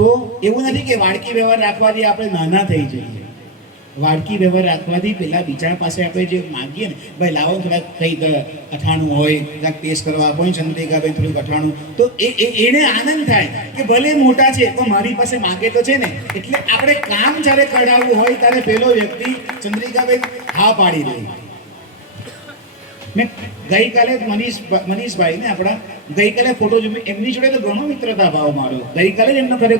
તો એવું નથી કે વાડકી વ્યવહાર રાખવાથી આપણે નાના થઈ જઈએ. વાડકી વ્યવહાર રાખવાથી પેલા બીજા પાસે આપણે જે માગીએ ને, ભાઈ લાવો થોડાક કંઈક અઠાણું હોય, કંઈક ટેસ્ટ કરવા આપો ને ચંદ્રિકાબેન થોડુંક અઠાણું, તો એને આનંદ થાય કે ભલે મોટા છે પણ મારી પાસે માગે તો છે ને. એટલે આપણે કામ જ્યારે કઢાવવું હોય ત્યારે પેલો વ્યક્તિ ચંદ્રિકાબેન હા પાડી દે. મેં ગઈકાલે મનીષભાઈ ને આપણા ગઈકાલે ફોટો જોઈ, એમની જોડે તો ઘણો મિત્રતા ભાવ મારો. ગઈકાલે જ એમના ઘરે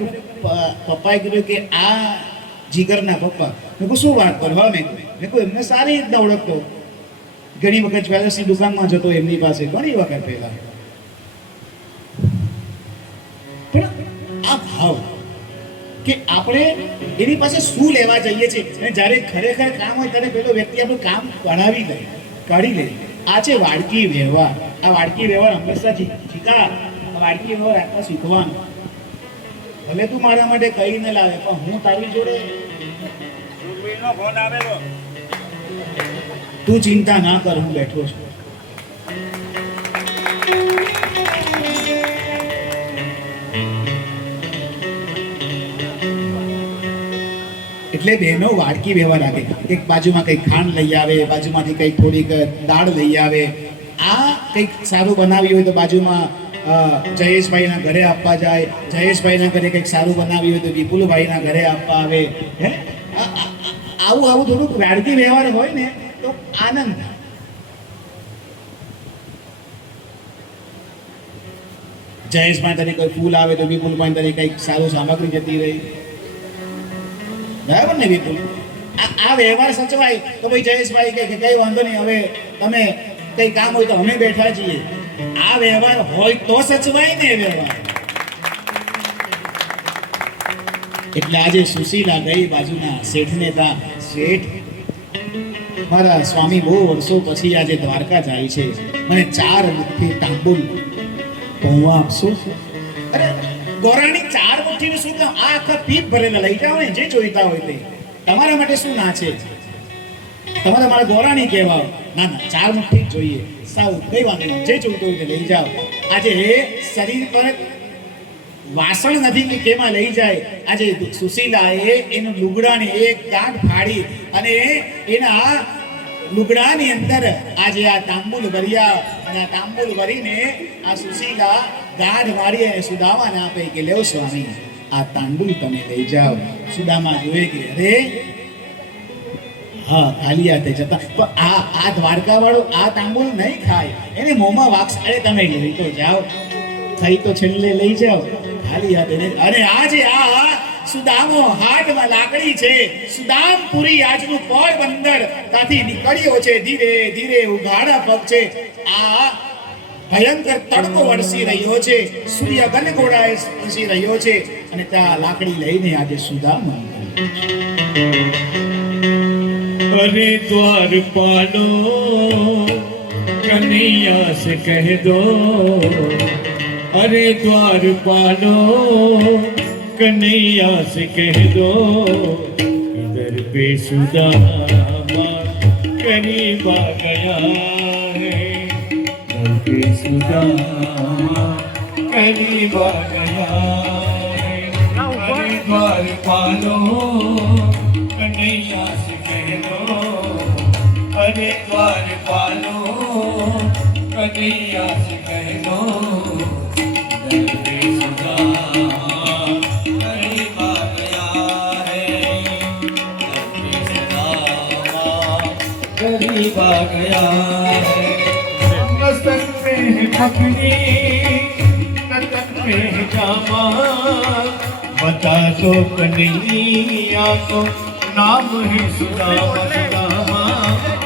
પપ્પાએ કીધું કે આ જીગરના પપ્પા. મેં કહું શું વાત કરવા? મેં કહું એમને સારી રીતના ઓળખતો, ઘણી વખત જ્વેલર્સની દુકાનમાં જતો એમની પાસે, ઘણી વખત પહેલા. પણ આ ભાવ કે આપણે એની પાસે શું લેવા જઈએ છીએ, અને જ્યારે ખરેખર કામ હોય ત્યારે પેલો વ્યક્તિ આપણું કામ કાઢી લે. આ છે વાડકી વ્યવહાર. આ વાડકી વ્યવહાર હંમેશા શીખા. આ વાડકી વ્યવહાર રાખવા શીખવાનું. ભલે તું મારા માટે કઈ ન લાવે, પણ હું તારી જોડે તું ચિંતા ના કર, હું બેઠો છું. એટલે બહેનો વાડકી વ્યવહાર રાખે. એક બાજુમાં કંઈક ખાંડ લઈ આવે, બાજુમાંથી કંઈક થોડીક દાળ લઈ આવે. આ કંઈક સારું બનાવ્યું હોય તો બાજુમાં જયેશભાઈના ઘરે આપવા જાય, જયેશભાઈના ઘરે કંઈક સારું બનાવ્યું હોય તો વિપુલભાઈના ઘરે આપવા આવે. હે, આવું થોડુંક વાડકી વ્યવહાર હોય ને તો આનંદ. જયેશભાઈ તરીકે કોઈ ફૂલ આવે તો વિપુલભાઈ તરીકે કંઈક સારું સામગ્રી જતી રહી. બરાબર ને વિપુલ? આ વ્યવહાર સચવાય તો ભાઈ જયેશભાઈ કે કઈ વાંધો નહીં, હવે તમે કઈ કામ હોય તો અમે બેઠા છીએ. આ વ્યવહાર હોય તો સચવાય ને વ્યવહાર. એટલે આજે સુશીલા ગઈ બાજુના શેઠને તા. શેઠ, મારા સ્વામી બહુ વર્ષો પછી આજે દ્વારકા જાય છે, મને 4 મુઠ્ઠી તાંબુલ પૌવા આપશો? અરે ગોરાણી 4 મુઠ્ઠીનું શું કામ? આ આખા પીપ ભરેલા લઈ જાઓ ને, જે જોઈતા હોય તે. તમારા માટે શું ના છે? તમારે મારા ગોરાણી કહેવા? ના, 4 મુઠ્ઠી જ જોઈએ. સારું, કઈ વાંધો નહીં, જે જોઈતું હોય તે લઈ જાઓ. આજે શરીર પર વાસણ નથી કે કેમાં લઈ જાય. આજે સુશીલાએ એનું લુગડાને એક ગાંઠ ફાડી અને એના લુગડાની અંદર આજે આ તાંબુલ ભર્યા. અને આ તાંબુલ ભરીને આ સુશીલા ગાંઠ મારી અને સુદામાને આપે કે લેવ સ્વામી, આ તાંબુલ તમે લઈ જાઓ. સુદામા જોવે કે અરે હા, ખાલી હાથે જતા, પણ આ દ્વારકા વાળો આ તાંબુલ નહીં ખાય, એને મોંમાં વાગશે. અરે તમે લઈ તો જાઓ, ખાઈ તો છેલ્લે લઈ જાઓ, ખાલી હાથે નહીં. અને આજે આ સુદામો હાથમાં લાકડી છે. સુદામપુરી આજનું પોરબંદર ત્યાંથી નીકળ્યો છે. ધીરે ધીરે ઉઘાડા પગ છે. આ ભયંકર તડકો વરસી રહ્યો છે, સૂર્ય ગનગોળાએ વરસી રહ્યો છે, અને ત્યાં લાકડી લઈને આજે સુદામા. अरे द्वारपालो कन्हैया से कह दो, अरे द्वारपालो कन्हैया से कह दो, इधर पे सुदामा करीब आ गया है, इधर पे सुदामा करीब आ गया है। अरे द्वारपालो कन्हैया से कह दो, अरे द्वारपालो कन्हैया से कह दो, इधर पे सुदामा करीब आ गया है, इधर पे गरीबा गया नसन में पकड़ी नतन में जामा बता दो कन्हैया को नाम है सुदामा सुदामा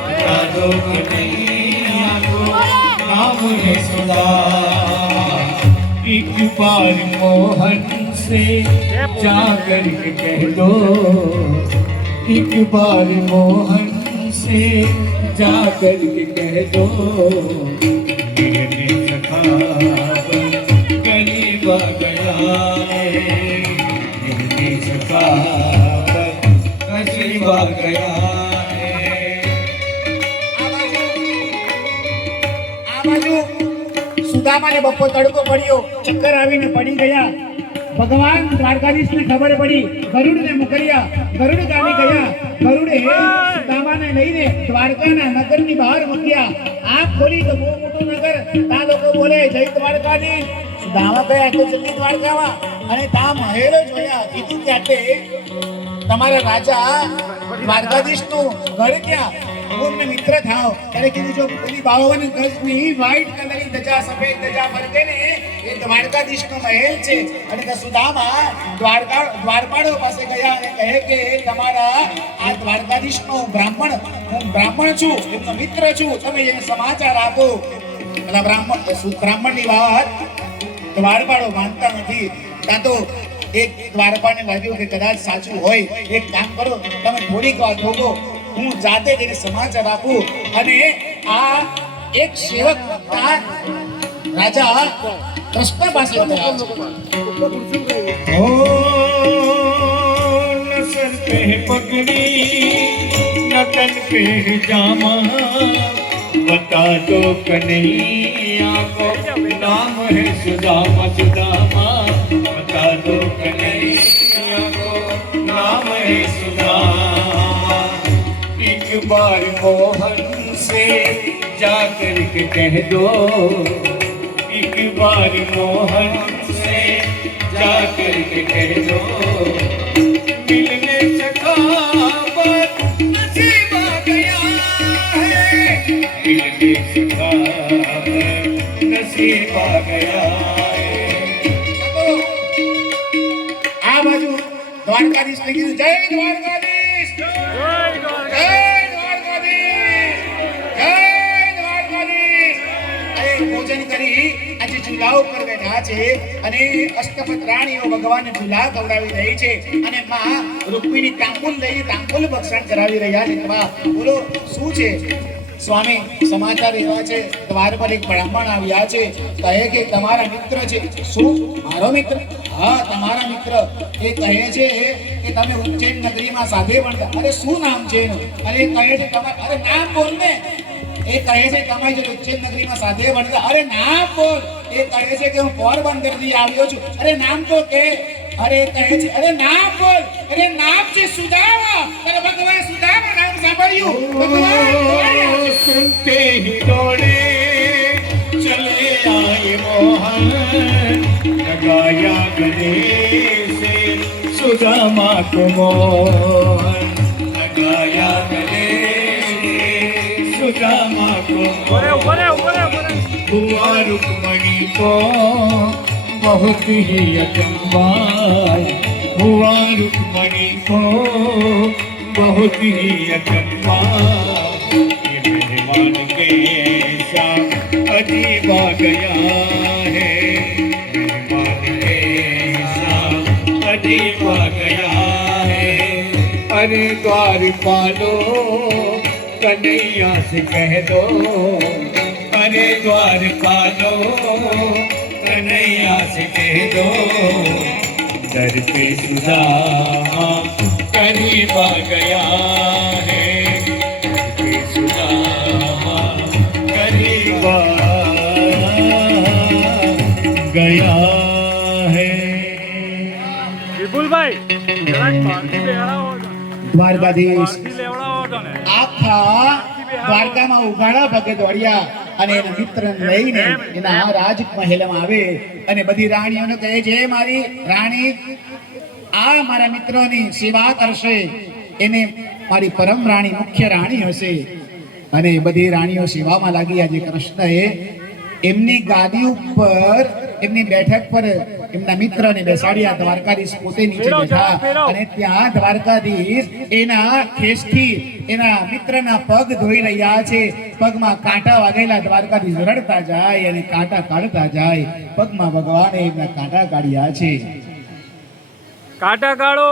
बता दो कन्हैया को नाम है सुदामा एक बार मोहन से जाकर के कह दो एक बार मोहन से जाकर के कह दो मेरे सखा गरीबा गया है मेरे सखा गरीबा गया है આ બાજુ સુદામાને બપોર તડકો પડ્યો, ચક્કર આવીને પડી ગયા. ભગવાન દ્વારકાધીશને ખબર પડી, ગરુડને મોકલ્યા. ગરુડ ગામી ગયા. ગરુડે સુદામાને લઈને દ્વારકાના નગરની બહાર મૂક્યા. આંખ ખોલી તો બહુ મોટું નગર. તા લોકો બોલે જય દ્વારકાધીશ. સુદામા ગયા તો જલ્દી દ્વારકામાં અને તા મહેલો જોયા. કીધું કે આટલે તમારા રાજા દ્વારકાધીશનું ઘર ક્યાં? ભગવાનને મિત્ર થાઓ. ત્યારે કીધું જો પેલી 52 ગજની વ્હાઈટ કલરની ધજા, સફેદ ધજા ફરકે ને એ દ્વારકાધીશનો મહેલ છે. અને તે સુદામા દ્વારપાળો પાસે ગયા અને કહે કે તમારા આ દ્વારકાધીશનો હું બ્રાહ્મણ છું, એમનો મિત્ર છું, તમે એને સમાચાર આપો. અને બ્રાહ્મણની વાત દ્વારપાળો માનતા નથી. ત્યાં તો એક દ્વારપાળને લાગ્યું કે કદાચ સાચું હોય. એક કામ કરો, તમે થોડીક વાર ભોગો, હું જાતે જઈને સમાચાર આપું. અને આ એક સેવક રાજા કૃષ્ણ પાસે ગયા છે. ओ नसर पे पगड़ी नतन पे जामा बता दो कन्हैया को नाम है सुदामा सुदामा बता दो कन्हैया को नाम है सुदामा एक बार मोहन से जाकर के कह दो एक बार मोहन से जाकर के कह दो मिलने सखावत नसीब आ गया है मिलने सखावत नसीब आ गया है આ બાજુ દ્વારકાધીશ ને કીધું જય દ્વારકાધીશ, જય દ્વારકાધીશ, જય દ્વારકાધીશ. અરે ભોજન કરી આજે ચૂલા ઉપર બેઠા છે અને અષ્ટપદ રાણીઓ ભગવાનને ચૂલા ખવડાવી રહી છે અને માં રૂકમિણી તાંબુલ લઈને તાંબુલ ભક્ષણ કરાવી રહ્યા છે. માં બોલો શું છે? સ્વામી સમાચાર એવા છે, દ્વાર પર એક બ્રાહ્મણ આવ્યા છે, કહે કે તમારા મિત્ર છે. શું મારો મિત્ર? હા તમારા મિત્ર. એ કહે છે કે તમે ઉજ્જૈન નગરીમાં સાથે ભણતા. અરે શું નામ છે એનું? અરે કહે છે તમારા, અરે નામ બોલ ને. એ કહે છે તમારી જે ઉજ્જૈન નગરીમાં સાથે ભણતા. અરે નામ બોલ. એ કહે છે કે હું પોરબંદર થી આવ્યો છું. અરે નામ તો કે. અરે કહે છે અરે નામ બોલ. અરે નામ છે સુદામા. અરે ભગવાન સુદામા નામ સાંભળ્યું? ભગવાન सुनते ही दौड़े चले आए मोहन लगाया गले से सुदामा को मोहन लगाया गले से सुदामा को हुआ रुक्मणी को बहुत ही अचंबा हुआ रुक्मणी को बहुत ही अचंबा मेहमान के साथ अजीब आ गया है मेहमान के साथ अजीब आ गया है अरे द्वारपालो कन्हैया से कह दो अरे द्वारपालो कन्हैया से कह दो दर पे सुदामा करीब आ गया है गया है વિપુલભાઈ જરાક પાર્ટી બેહાડા હોતા દ્વારકાધીશ પાર્ટી લેવડા હોતા ને આખા દ્વારકામાં ઉઘાડા પગે દોડ્યા અને એના મિત્રને લઈને એના રાજમહેલમાં આવે અને બધી રાણીઓને કહે છે મારી રાણી આ મારા મિત્રોની સેવા કરશે, એને મારી પરમ રાણી મુખ્ય રાણી હશે. અને એ બધી રાણીઓ સેવામાં લાગી. આજે કૃષ્ણએ એમની ગાદી ઉપર, એમની બેઠક પર એમના મિત્રને બેસાડ્યા. દ્વારકાધીશ પોતે નીચે બેઠા અને ત્યાં દ્વારકાધીશ એના ખેસથી એના મિત્રના પગ ધોઈ રહ્યા છે. પગમાં કાંટા વાગેલા. દ્વારકાધીશ રડતા જાય અને કાંટા કાઢતા જાય. પગમાં ભગવાને એમના કાંટા કાઢ્યા છે. કાંટા કાઢો.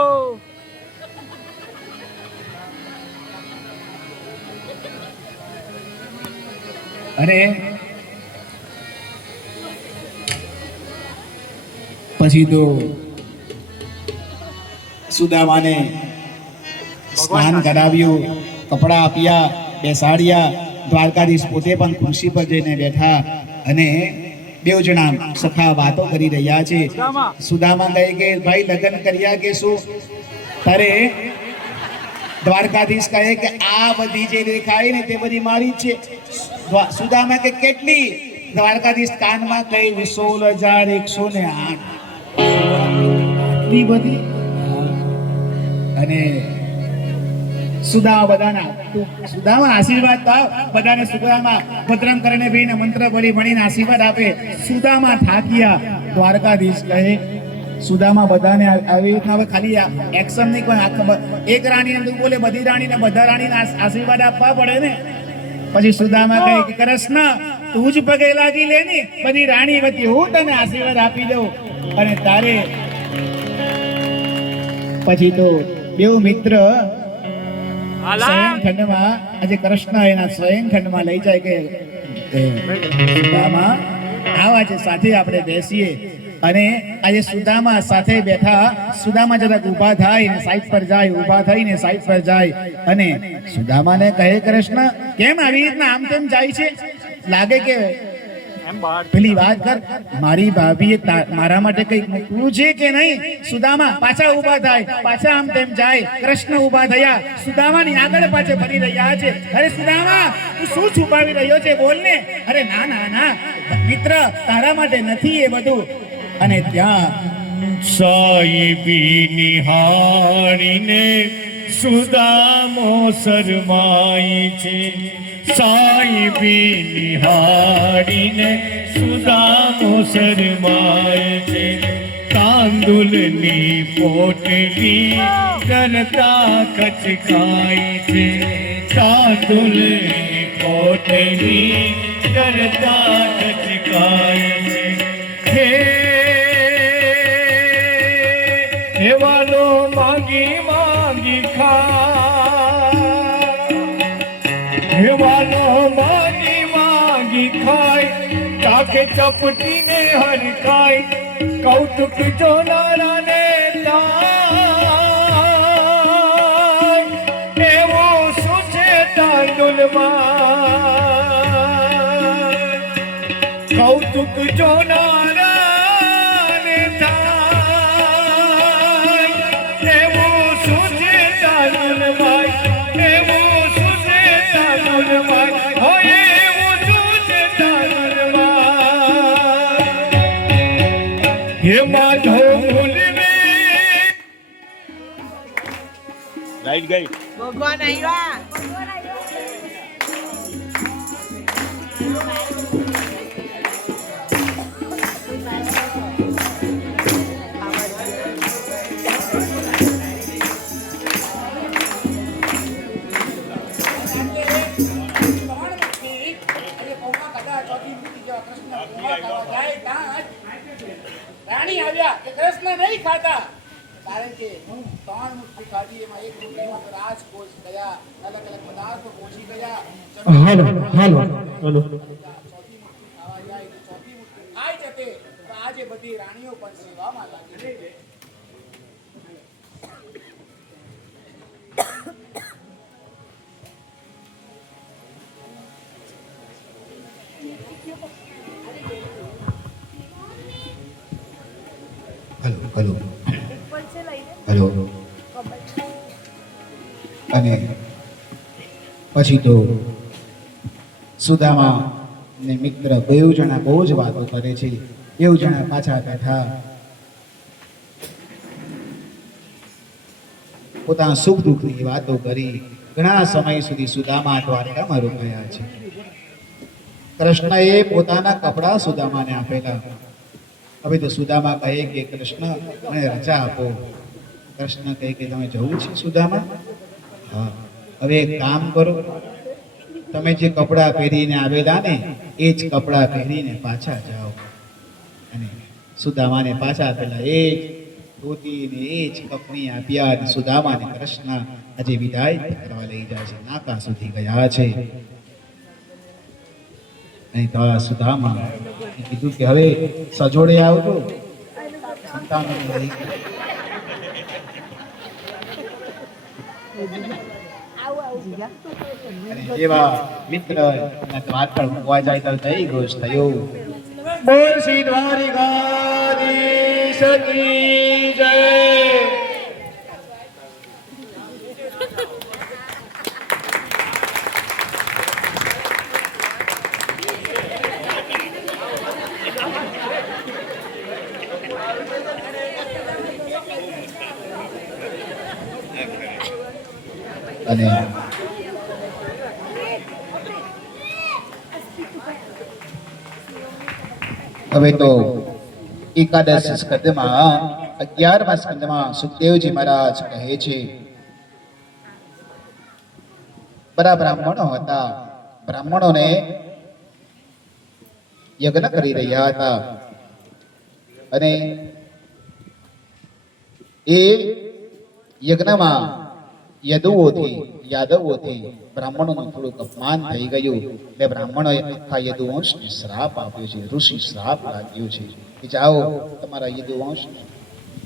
અને પછી તો સુદામાને સ્નાન કરાવ્યું, કપડા આપ્યા, બેસાડ્યા. દ્વારકાધીશ પોતે પણ ખુરશી પર જઈને બેઠા અને બેવ જણા સખા વાતો કરી રહ્યા છે. સુદામા કહે કે ભાઈ લગ્ન કર્યા કે શું? તારે દ્વારકાધીશ કહે કે આ બધી જે દેખાય ને તે બધી મારી જ છે. સુદામા કે કેટલી? દ્વારકાધીશ કાનમાં કહી 16,108. આટલી બધી? અને સુદામા આશીર્વાદ પાવ બધાને. સુદામા ભદ્રમ કરીને ભીને મંત્ર ભરી ભણીને આશીર્વાદ આપે. સુદામા થાક્યા. દ્વારકાધીશ કહે સુદામા બધાને આવી રીતના હવે ખાલી એક્શન નહીં, કોઈ એક રાણીને તું બોલે બધી રાણીને બધા રાણીને આશીર્વાદ આપવા પડે ને. પછી સુદામા કહે કે કૃષ્ણ તું જ પગે લાગી લે ને, બધી રાણી વતી હું તને આશીર્વાદ આપી દઉં. અને તારે પછી તો બેવ મિત્ર શયનખંડમાં, આજે કૃષ્ણ એના શયનખંડમાં લઈ જાય કે સુદામા આવ આજે સાથે આપણે બેસીએ. અને આજે સુદામા સાથે બેઠા. સુદામા જરાક ઊભા થાય ને સાઈડ પર જાય, ઊભા થઈને સાઈડ પર જાય અને સુદામાને કહે કૃષ્ણ કેમ આવી રીતના આમ તેમ જાય છે? લાગે કે પેલી વાત કર, મારી ભાભીએ મારા માટે કઈક મૂકવું છે કે નહીં? સુદામા પાછા ઊભા થાય, પાછા આમ તેમ જાય. કૃષ્ણ ઊભા થયા, સુદામાની આગળ પાછળ ફરી રહ્યા છે. અરે સુદામા તું શું છુપાવી રહ્યો છે? બોલ ને. અરે ના ના ના મિત્ર, તારા માટે નથી એ બધું. અને ત્યાં સાઈબી નિહાળીને સુદામો શરમાય છે. સાઈબી નિહાળીને સુદામો શરમાય છે. તાંદુલની પોટલી કરતા કચકાય છે. તાંદુલની પોટલી કરતા કચકાય છે. હેવાનો માંગી માંગી ખાય, હેવાનો માંગી માંગી ખાય. ચાખે ચપટીને હરખાય, કૌતુક જોનારાને થાય. એવું શું છે તાંડુલમાં? કૌતુક જોનારાને થાય. એવું શું છે તાંડુલમાં? એવું શું છે તાંડુલમાં? હોય એવું શું છે તાંડુલમાં? હે માધો મૂલને લાઈટ ગઈ. ભગવાન આવ્યા. રાણી આવ્યા કે કૃષ્ણ નહીં ખાતા, કારણ કે 3 મુઠ્ઠી ખાધી, એમાં 1 મુઠ્ઠીમાં રાજકોષ ગયા, અલગ અલગ પદાર્થો પહોંચી ગયા. હાલો હાલો હાલો. ચોથી મુઠ્ઠી ખાવા જાય તો ચોથી મુઠ્ઠી ખાઈ જતે. તો આજે બધી રાણીઓ પણ સેવામાં લાગી. Hello hello. અને પછી તો સુદામા ને મિત્ર બેવ જણા બહુ જ વાતો કરે છે. બેવ જણા પાછા બેઠા પોતાના સુખ દુઃખની વાતો કરી. ઘણા સમય સુધી સુદામા દ્વારકામાં રોકાયા છે. કૃષ્ણએ પોતાના કપડા સુદામાને આપેલા. હવે તો સુદામા કહે કે કૃષ્ણ મને રજા આપો. કૃષ્ણ કહે કે તમે જવું છે સુદામા? હા. હવે એક કામ કરો, તમે જે કપડાં પહેરીને આવેલા ને એ જ કપડાં પહેરીને પાછા જાઓ. અને સુદામાને પાછા પેલા એ જ ધોતી ને એ જ કપડી આપ્યા. અને સુદામાને કૃષ્ણ આજે વિદાય કરવા લઈ જાય છે. નાકા સુધી ગયા છે. નહીં તો આ સુદામા કીધું કે હવે સજોડે આવજો, સંતાનોને લઈ. અને જેવા મિત્ર દ્વાર પર મૂકવા જાય તો જય ઘોષ થયો. બોલ શ્રી દ્વારિકાધીશ કી જય. અને હવે તો એકાદશ સ્કંદમાં 11મા સ્કંદમાં સુખદેવજી મહારાજ કહે છે, બધા બ્રાહ્મણો હતા. બ્રાહ્મણોને યજ્ઞ કરી રહ્યા હતા. અને એ યજ્ઞમાં યાદવોથી બ્રાહ્મણોનું થોડુંક અપમાન થઈ ગયું. એટલે બ્રાહ્મણોએ આખા યદુવંશને શ્રાપ આપ્યો છે. ઋષિ શ્રાપ લાગ્યો છે કે જાઓ તમારા યદુવંશને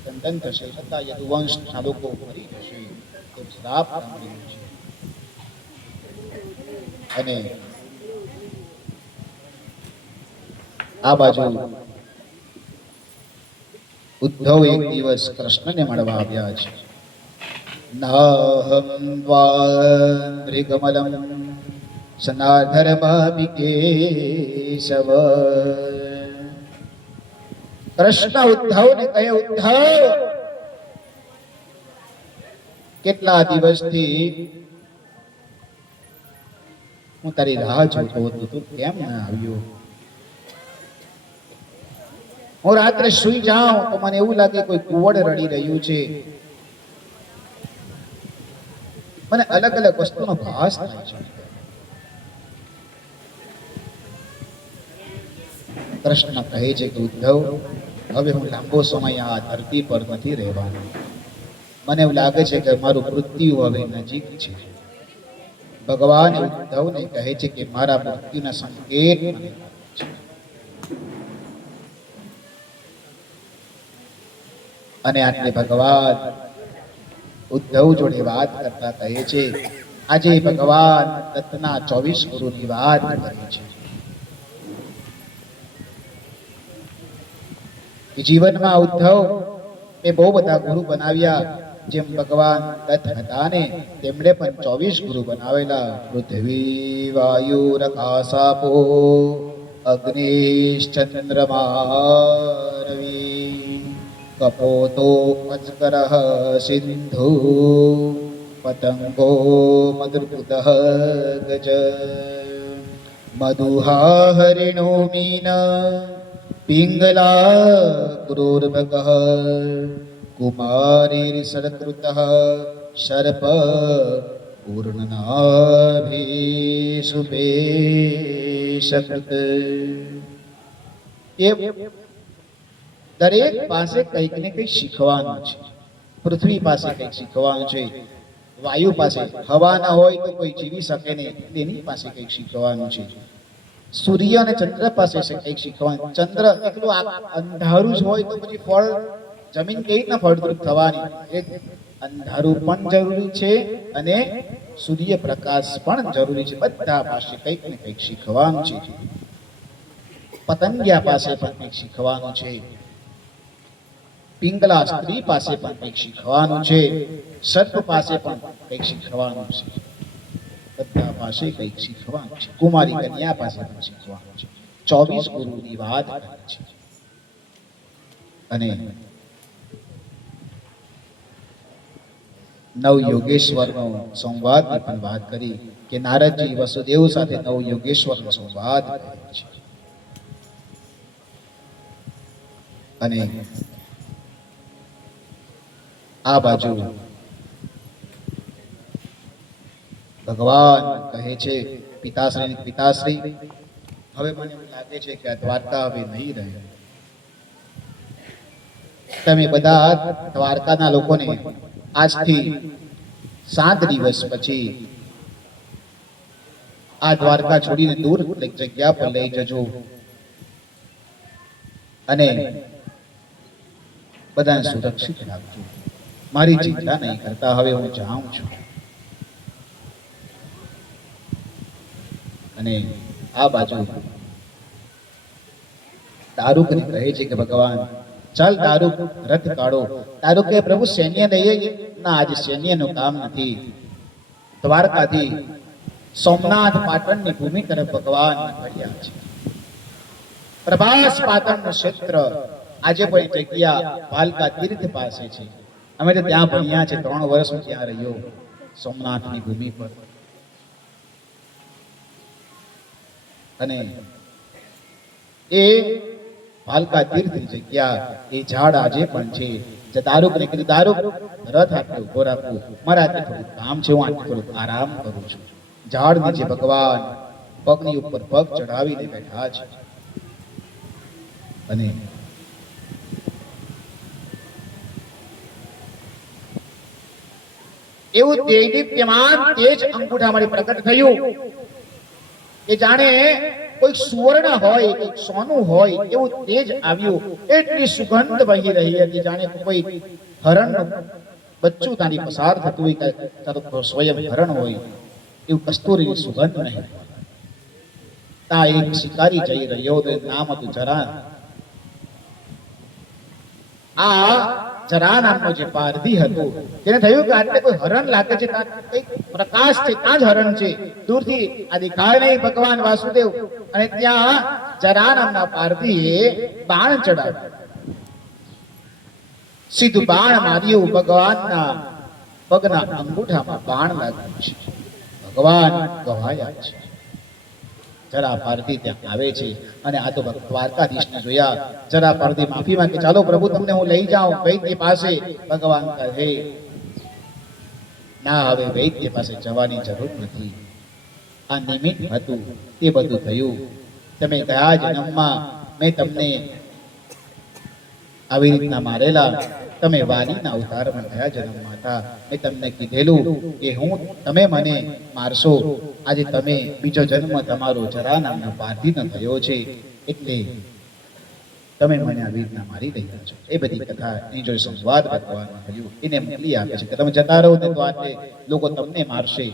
ખંડન થશે, છતાં યદુવંશના લોકો મરી જશે. એ શ્રાપ સાંભળ્યો છે. અને આ બાજુ ઉદ્ધવ એક દિવસ કૃષ્ણને મળવા આવ્યા છે. નાહમ દ્વારિકમલમ સનાધર્માપિ કેશવ. કૃષ્ણ ઉદ્ધવને કહે, ઉદ્ધવ કેટલા દિવસથી હું તારી રાહ જોતો હતો, તું કેમ ના આવ્યો? હું રાત્રે સુઈ જાઉં તો મને એવું લાગે કોઈ કુવડ રડી રહ્યું છે. મને અલગ અલગ વસ્તુનો ભાસ થાય છે. કૃષ્ણ કહે છે કે ઉદ્ધવ, હવે હું લાંબો સમય આ ધરતી પર નથી રહેવાનો. મને એવું લાગે છે કે મારું મૃત્યુ હવે નજીક છે. ભગવાન ઉદ્ધવને કહે છે કે મારા મૃત્યુના સંકેત મને છે. અને આટલે ભગવાન ઉદ્ધવ જોડે વાત કરતા કહે છે, આજે ભગવાન દત્તના 24 ગુરુની વાત કરે છે. જીવનમાં ઉદ્ધવ એ બહુ બધા ગુરુ બનાવ્યા. જેમ ભગવાન દત્ત હતા ને તેમણે પણ 24 ગુરુ બનાવેલા. પૃથ્વી વાયુ રકાશાપો અગ્નિશ્ચંદ્રમા રવિ કપોતો અજકરઃ સિંધુ પતંગો મદૃપુતઃ ગજ મધુહા હરિણો મીન પિંગલા ક્રૂરમૃગઃ કુમારીર્સરકૃતઃ સર્પ પૂર્ણનાભીષુપેશકૃત. એ દરેક પાસે કંઈક ને કંઈક શીખવાનું છે. પૃથ્વી પાસે કંઈક શીખવાનું છે. વાયુ પાસે હવા ના હોય તો કોઈ જીવી શકે નહીં, તેની પાસે કંઈક શીખવાનું છે. સૂર્ય અને ચંદ્ર પાસે કંઈક શીખવાનું. ચંદ્ર એકલું અંધારું જ હોય તો પછી ફળ જમીન કેવી રીતના ફળદ્રુપ થવાની? એક અંધારું પણ જરૂરી છે અને સૂર્યપ્રકાશ પણ જરૂરી છે. બધા પાસે કંઈક ને કંઈક શીખવાનું છે. પતંગિયા પાસે પણ કંઈક શીખવાનું છે. પિંગલા સ્ત્રી પાસે પણ કંઈક શીખવાનું છે. સર્પ પાસે પણ કંઈક શીખવાનું છે. બધા પાસે કંઈક શીખવાનું છે. કુમારી કન્યા પાસે પણ શીખવાનું છે. 24 ગુરુની વાત કરે છે. અને નવ યોગેશ્વરનો સંવાદની પણ વાત કરી કે નારદજી વસુદેવ સાથે નવ યોગેશ્વરનો સંવાદ કર્યો છે. અને આ બાજુ ભગવાન કહે છે પિતાશ્રી હવે મને એવું લાગે છે કે આ દ્વારકા હવે નહીં રહે. તમે બધા દ્વારકાના લોકોને આજથી 7 દિવસ પછી આ દ્વારકા છોડીને દૂર એક જગ્યા પર લઈ જજો અને બધાને સુરક્ષિત રાખજો. મારી ચિંતા નહીં કરતા, હવે હું જાઉં છું. અને આ બાજુ દારૂકને કહે છે કે ભગવાન ચાલ દારૂક રથ કાઢો. દારૂક કે પ્રભુ સૈન્ય લઈએ ના, આજે સૈન્યનું કામ નથી. દ્વારકાથી સોમનાથ પાટણની ભૂમિ તરફ ભગવાન નીકળ્યા છે. પ્રભાસ પાટણનું ક્ષેત્ર આજે પણ એ જગ્યા ભાલકા તીર્થ પાસે છે. અમે તો ત્યાં ભણ્યા છે, 3 વર્ષ હું ત્યાં રહ્યો સોમનાથની ભૂમિ પર. અને એ ભાલકા તીર્થની જગ્યા એ ઝાડ આજે પણ છે. જે દારૂકને કીધું દારૂક રથ આટલે ઉભો રાખવું, મારે આજે થોડું કામ છે, હું આજે થોડું આરામ કરું છું. ઝાડ નીચે ભગવાન પગની ઉપર પગ ચડાવીને બેઠા છે. અને એવું દેદીપ્યમાન તેજ અંગૂઠામાંથી પ્રગટ થયું કે જાણે કોઈ સુવર્ણ હોય, કોઈ સોનું હોય એવું તેજ આવ્યું. એટલી સુગંધ વહી રહી હતી જાણે કોઈ હરણનું બચ્ચું ત્યાંથી પસાર થતું હોય, તો સ્વયં હરણ હોય એવું કસ્તુરીની સુગંધ નહીં. ત્યાં એક શિકારી જઈ રહ્યો હતો, નામ હતું જરાન. આ જરા નામનો જે પારધી હતો તેને થયું કે આટલે કોઈ હરણ લાગે છે, ત્યાં કંઈક પ્રકાશ છે, ત્યાં જ હરણ છે. દૂરથી આ દેખાય નહીં ભગવાન વાસુદેવ. અને ત્યાં જરા નામના પારધીએ બાણ ચડાવ્યું. સીધું બાણ માર્યું, ભગવાનના પગના અંગૂઠામાં બાણ લાગ્યું છે. ભગવાન ગવાયા છે. જરા પારધી ત્યાં આવે છે અને આ તો દ્વારકાધીશને જોયા. જરા પારધી માફી માંગે, ચાલો પ્રભુ તમને હું લઈ જાઉં વૈદ્ય પાસે. ભગવાન કહે ના, હવે વૈદ્ય પાસે જવાની જરૂર નથી. આ નિમિત્ત હતું, તે બધું થયું. તમે ગયા જન્મમાં મેં તમને આવી રીતના મારેલા, તમે વાલીના અવતારમાં ગયા જન્મમાં હતા. મેં તમને કીધેલું કે તમે મને મારશો. આજે તમે બીજો જન્મ તમારો જરા નામનો પારધીનો થયો છે, એટલે તમે મને આવી રીતના મારી રહ્યા છો. એ બધી કથા એની જોડે સંવાદ ભગવાન થયું. એને મોકલી આપે છે કે તમે જતા રહો ને તો આજે લોકો તમને મારશે.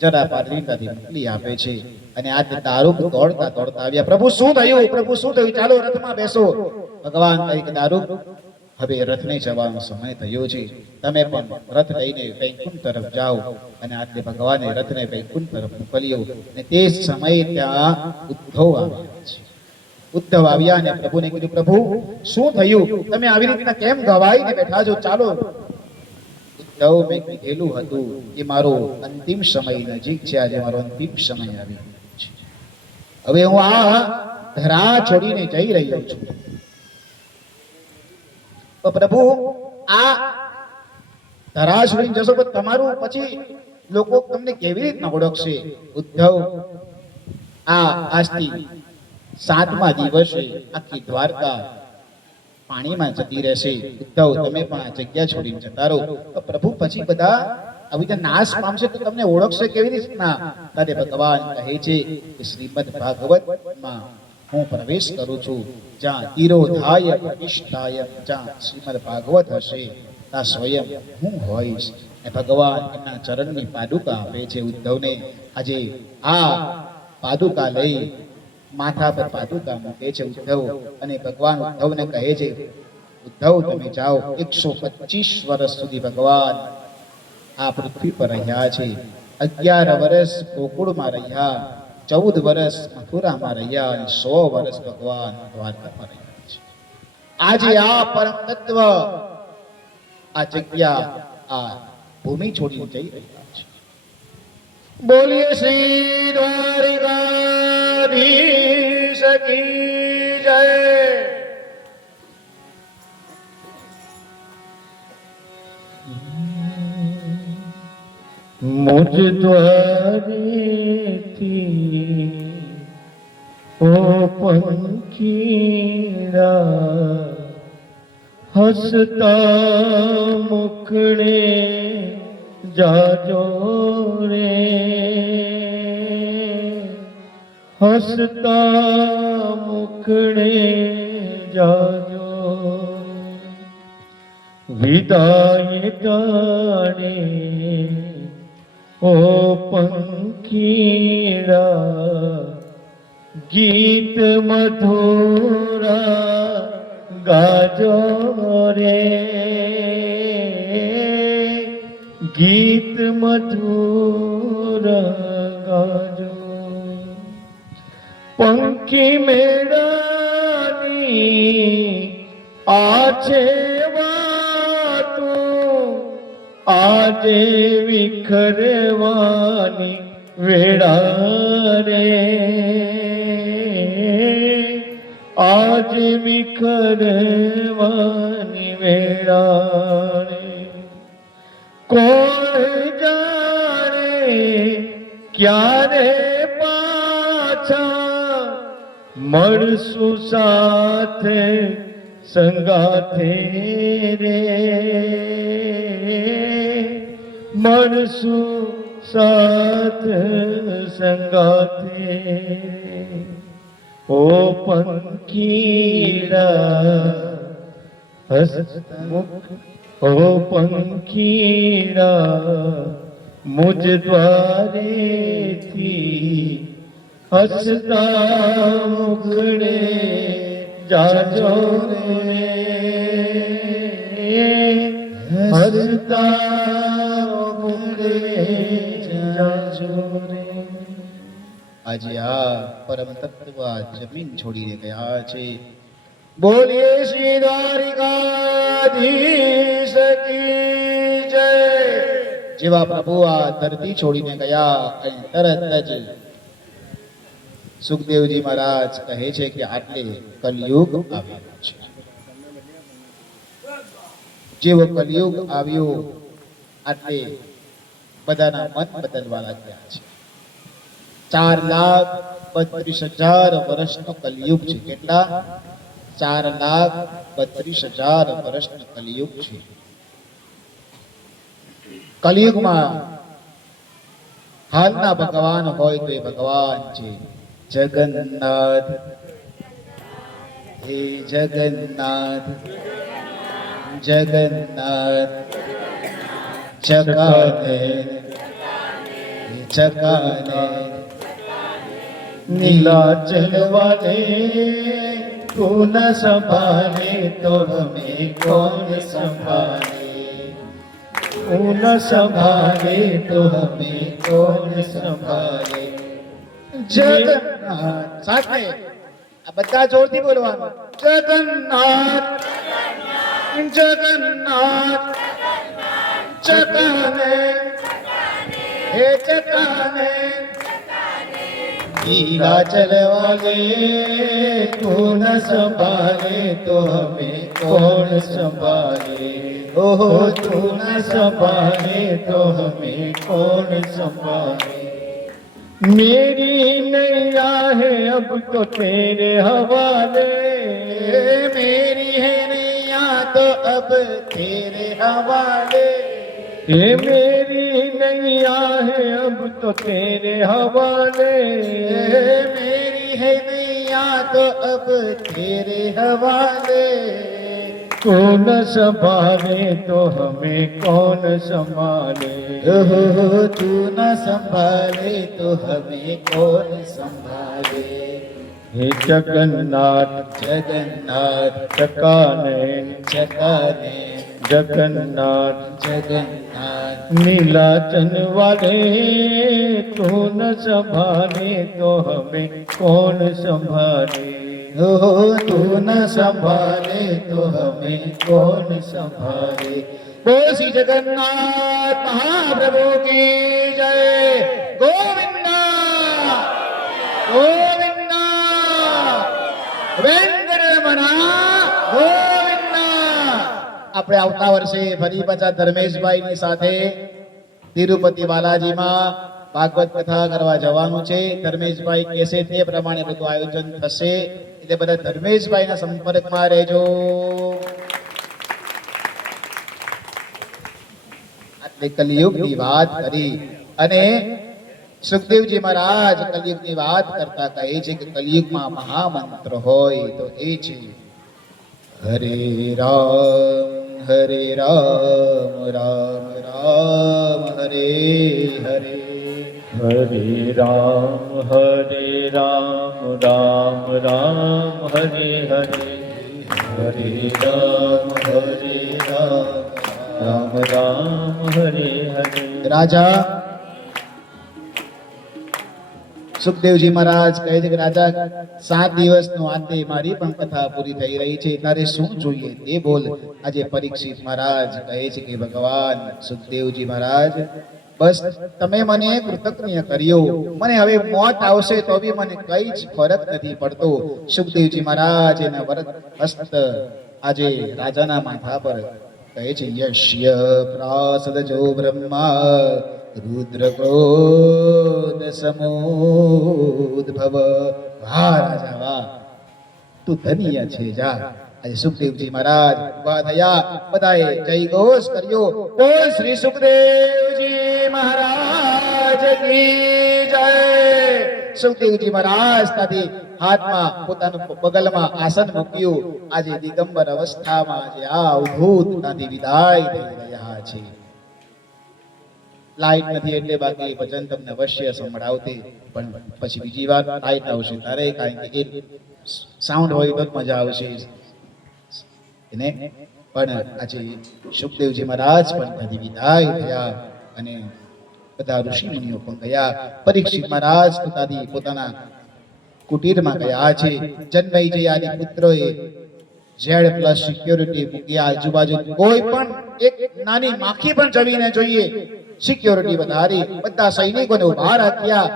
જરા પારધીથી મોકલી આપે છે. અને આજે દારૂક દોડતા દોડતા આવ્યા. પ્રભુ શું થયું? પ્રભુ શું થયું? ચાલો રથમાં બેસો. ભગવાન કહે કે દારૂક હવે રથને જવાનો સમય થયો છે, તમે પણ રથ લઈને વૈકુંઠ તરફ જાઓ. અને આટલે ભગવાને રથને વૈકુંઠ તરફ મોકલ્યો. અને તે સમયે ત્યાં ઉદ્ધવ આવ્યા છે. ઉદ્ધવ આવ્યા અને પ્રભુને કીધું, પ્રભુ શું થયું? તમે આવી રીતના કેમ ગવાઈને બેઠા છો? ચાલો. ઉદ્ધવ મેં કીધેલું હતું કે મારો અંતિમ સમય નજીક છે. આજે મારો અંતિમ સમય આવી ગયો છે. હવે હું આ ધરા છોડીને જઈ રહ્યો છું. તો પ્રભુ આ ધરા છોડીને જશો તો તમારું પછી લોકો તમને કેવી રીતના ઓળખશે? ઉદ્ધવ આજથી 7મા દિવસે આખી દ્વારકા પાણીમાં જતી રહેશે. ઉદ્ધવ તમે પણ આ જગ્યા છોડીને જતા રહો. તો પ્રભુ પછી બધા આવી રીતે નાશ પામશે તો તમને ઓળખશે કેવી રીતના? ત્યારે ભગવાન કહે છે કે શ્રીમદ ભાગવતમાં હું પ્રવેશ કરું છું. જ્યાં તિરોધાય પ્રતિષ્ઠાય, જ્યાં શ્રીમદ ભાગવત હશે ત્યાં સ્વયં હું હોઈશ. અને ભગવાન એમના ચરણની પાદુકા આપે છે ઉદ્ધવને. આજે આ પાદુકા લઈ માથા પર પાદુકા મૂકે છે ઉદ્ધવ. અને ભગવાન ઉદ્ધવને કહે છે, ઉદ્ધવ તમે જાઓ. 125 વર્ષ સુધી ભગવાન આ પૃથ્વી પર રહ્યા છે. 11 વર્ષ ગોકુળમાં રહ્યા, 14 વર્ષ મથુરામાં રહ્યા અને 100 વર્ષ ભગવાન દ્વારકામાં રહ્યા છે. આજે આ પરમ તત્વ આ જગ્યા આ ભૂમિ છોડીને જઈ રહ્યા છે. બોલીએ શ્રી દ્વારિકાધીશ કી જય. મુજ દ્વારેથી ઓ પંખીડા હસતા મુખડે જાજો રે, હસતા મુખડે જાજો. વિદાય ટાણે ઓ પંખીડા ગીત મધુરા ગાજો રે, ગીત મધુરા ગાજો. પંખી મેળાની આ છે વાતું, આજે વિખરવાની વેળા રે, આજે વિખરવાની વેળા રે. કોણ જાણે ક્યારે પાછા મળશું સાથે સંગાથે રે, મળશું સાથ સંગાથે. ઓ પંખીડા હસમુખ, ઓ પંખીડા મુજ દ્વારેથી હસતા મુખડે જાજો રે, હસતા મુખડે જાજો રે. આજે આ પરમ તત્વ આ જમીન છોડીને ગયા છે. બોલીએ શ્રી દ્વારિકાધીશ કી જય. જેવા પ્રભુ આ ધરતી છોડીને ગયા અને તરત જ સુખદેવજી મહારાજ કહે છે કે આટલે કલયુગ આવ્યો છે. જેવો કલયુગ આવ્યો આટલે બધાના મન બદલવા લાગ્યા છે. 4,32,000 વર્ષનો કલયુગ છે. કેટલા? 4,32,000 વર્ષનો કલયુગ છે. કલયુગમાં હાલના ભગવાન હોય તો એ ભગવાન છે જગન્નાથ. હે જગન્નાથ, જગન્નાથ જગાને જગાને नीलाचल वाले तू न संभाले तो हमें कौन संभाले, तू न संभाले तो हमें कौन संभाले. જગન્નાથ. સાથે આ બધા જોરથી બોલવાનું. जगन्नाथ जगन्नाथ जगाने हे जगाने नीलाचल वाले तू न संभाले तो हमें कौन संभाले, ओहो तू न संभाले तो हमें कौन संभाले. मेरी नैया है अब तो तेरे हवाले, मेरी है नैया तो अब तेरे हवाले. ये मेरी नैया है अब तो तेरे हवाले, मेरी है नैया तो अब तेरे हवाले. तू न संभाले तो हमें कौन संभाले, ओहो तू न संभाले तो हमें कौन संभाले. हे जगन्नाथ जगन्नाथ चकाने जगाने जगन्नाथ जगन्नाथ नीलाचल वाले तू न संभाले तो हमें कौन संभाले, ओहो तू न संभाले तो हमें कौन संभाले. બોલ શ્રી જગન્નાથ મહાપ્રભુ કી જય. ગોવિંદા ગોવિંદા વેંકટરમણા ગોવિંદા. આપણે આવતા વર્ષે ફરી પાછા ધર્મેશભાઈ ની સાથે તિરુપતિ બાલાજીમાં ભાગવત કથા કરવા જવાનું છે. ધર્મેશભાઈ કહેશે તે પ્રમાણે બધું આયોજન થશે, એટલે બધા ધર્મેશભાઈના સંપર્કમાં રહેજો. એટલે કલિયુગની વાત કરી અને સુખદેવજી મહારાજ કલિયુગની વાત કરતા કહે છે કે કલિયુગમાં મહામંત્ર હોય તો એ છે હરે રામ રામ રામ હરે હરે. હરે રામ રામ રામ હરે હરે. હરે રામ રામ રામ હરે હરે. રાજા સુખદેવજી મહારાજ કહે છે કે રાજા 7 દિવસનો અંતે મારી પણ કથા પૂરી થઈ રહી છે, તારે શું જોઈએ તે બોલ. આજે પરીક્ષિત મહારાજ કહે છે કે ભગવાન સુખદેવજી મહારાજ, બસ તમે મને કૃતજ્ઞ કર્યો, મને હવે મોત આવશે તો બી મને કઈ જ ફરક નથી પડતો. સુખદેવજી મહારાજ એના વરદ હસ્ત આજે રાજાના માથા પર કહે છે યશ્ય પ્રાસદજો બ્રહ્મા રુદ્ર ક્રોધ સમોદ્ભવ. વાહ રાજા વાહ, તું ધન્ય છે જા. આજે સુખદેવજી મહારાજ ઉભા થયા, બધાએ જય ઘોષ કર્યો. બોલ શ્રી સુખદેવજી મહારાજ કી જય. સુખદેવજી મહારાજ ત્યાંથી હાથમાં પોતાનું બગલમાં આસન મૂક્યું. આજે દિગંબર અવસ્થામાં જે આ અવધૂત ત્યાંથી વિદાય થઈ રહ્યા છે. લાઈટ નથી એટલે બાકી ભજન તમને અવશ્ય સંભળાવતી, પણ પછી બીજી વાર લાઈટ આવશે તારે, કારણ કે સાઉન્ડ હોય તો જ મજા આવશે એને. પણ આજે સુખદેવજી મહારાજ પણ ત્યાંથી વિદાય થયા અને બધા ઋષિ મુનિઓ પણ ગયા. પરીક્ષિત મહારાજ ત્યાંથી પોતાના કુટીરમાં ગયા છે. જન્મેજય આદિ પુત્રોએ Z+ સિક્યોરિટી મૂકી. આજુબાજુ કોઈ પણ એક નાની માખી પણ જવીને જોઈએ, સિક્યોરિટી વધારી, બધા સૈનિકોને ઉભા રાખ્યા.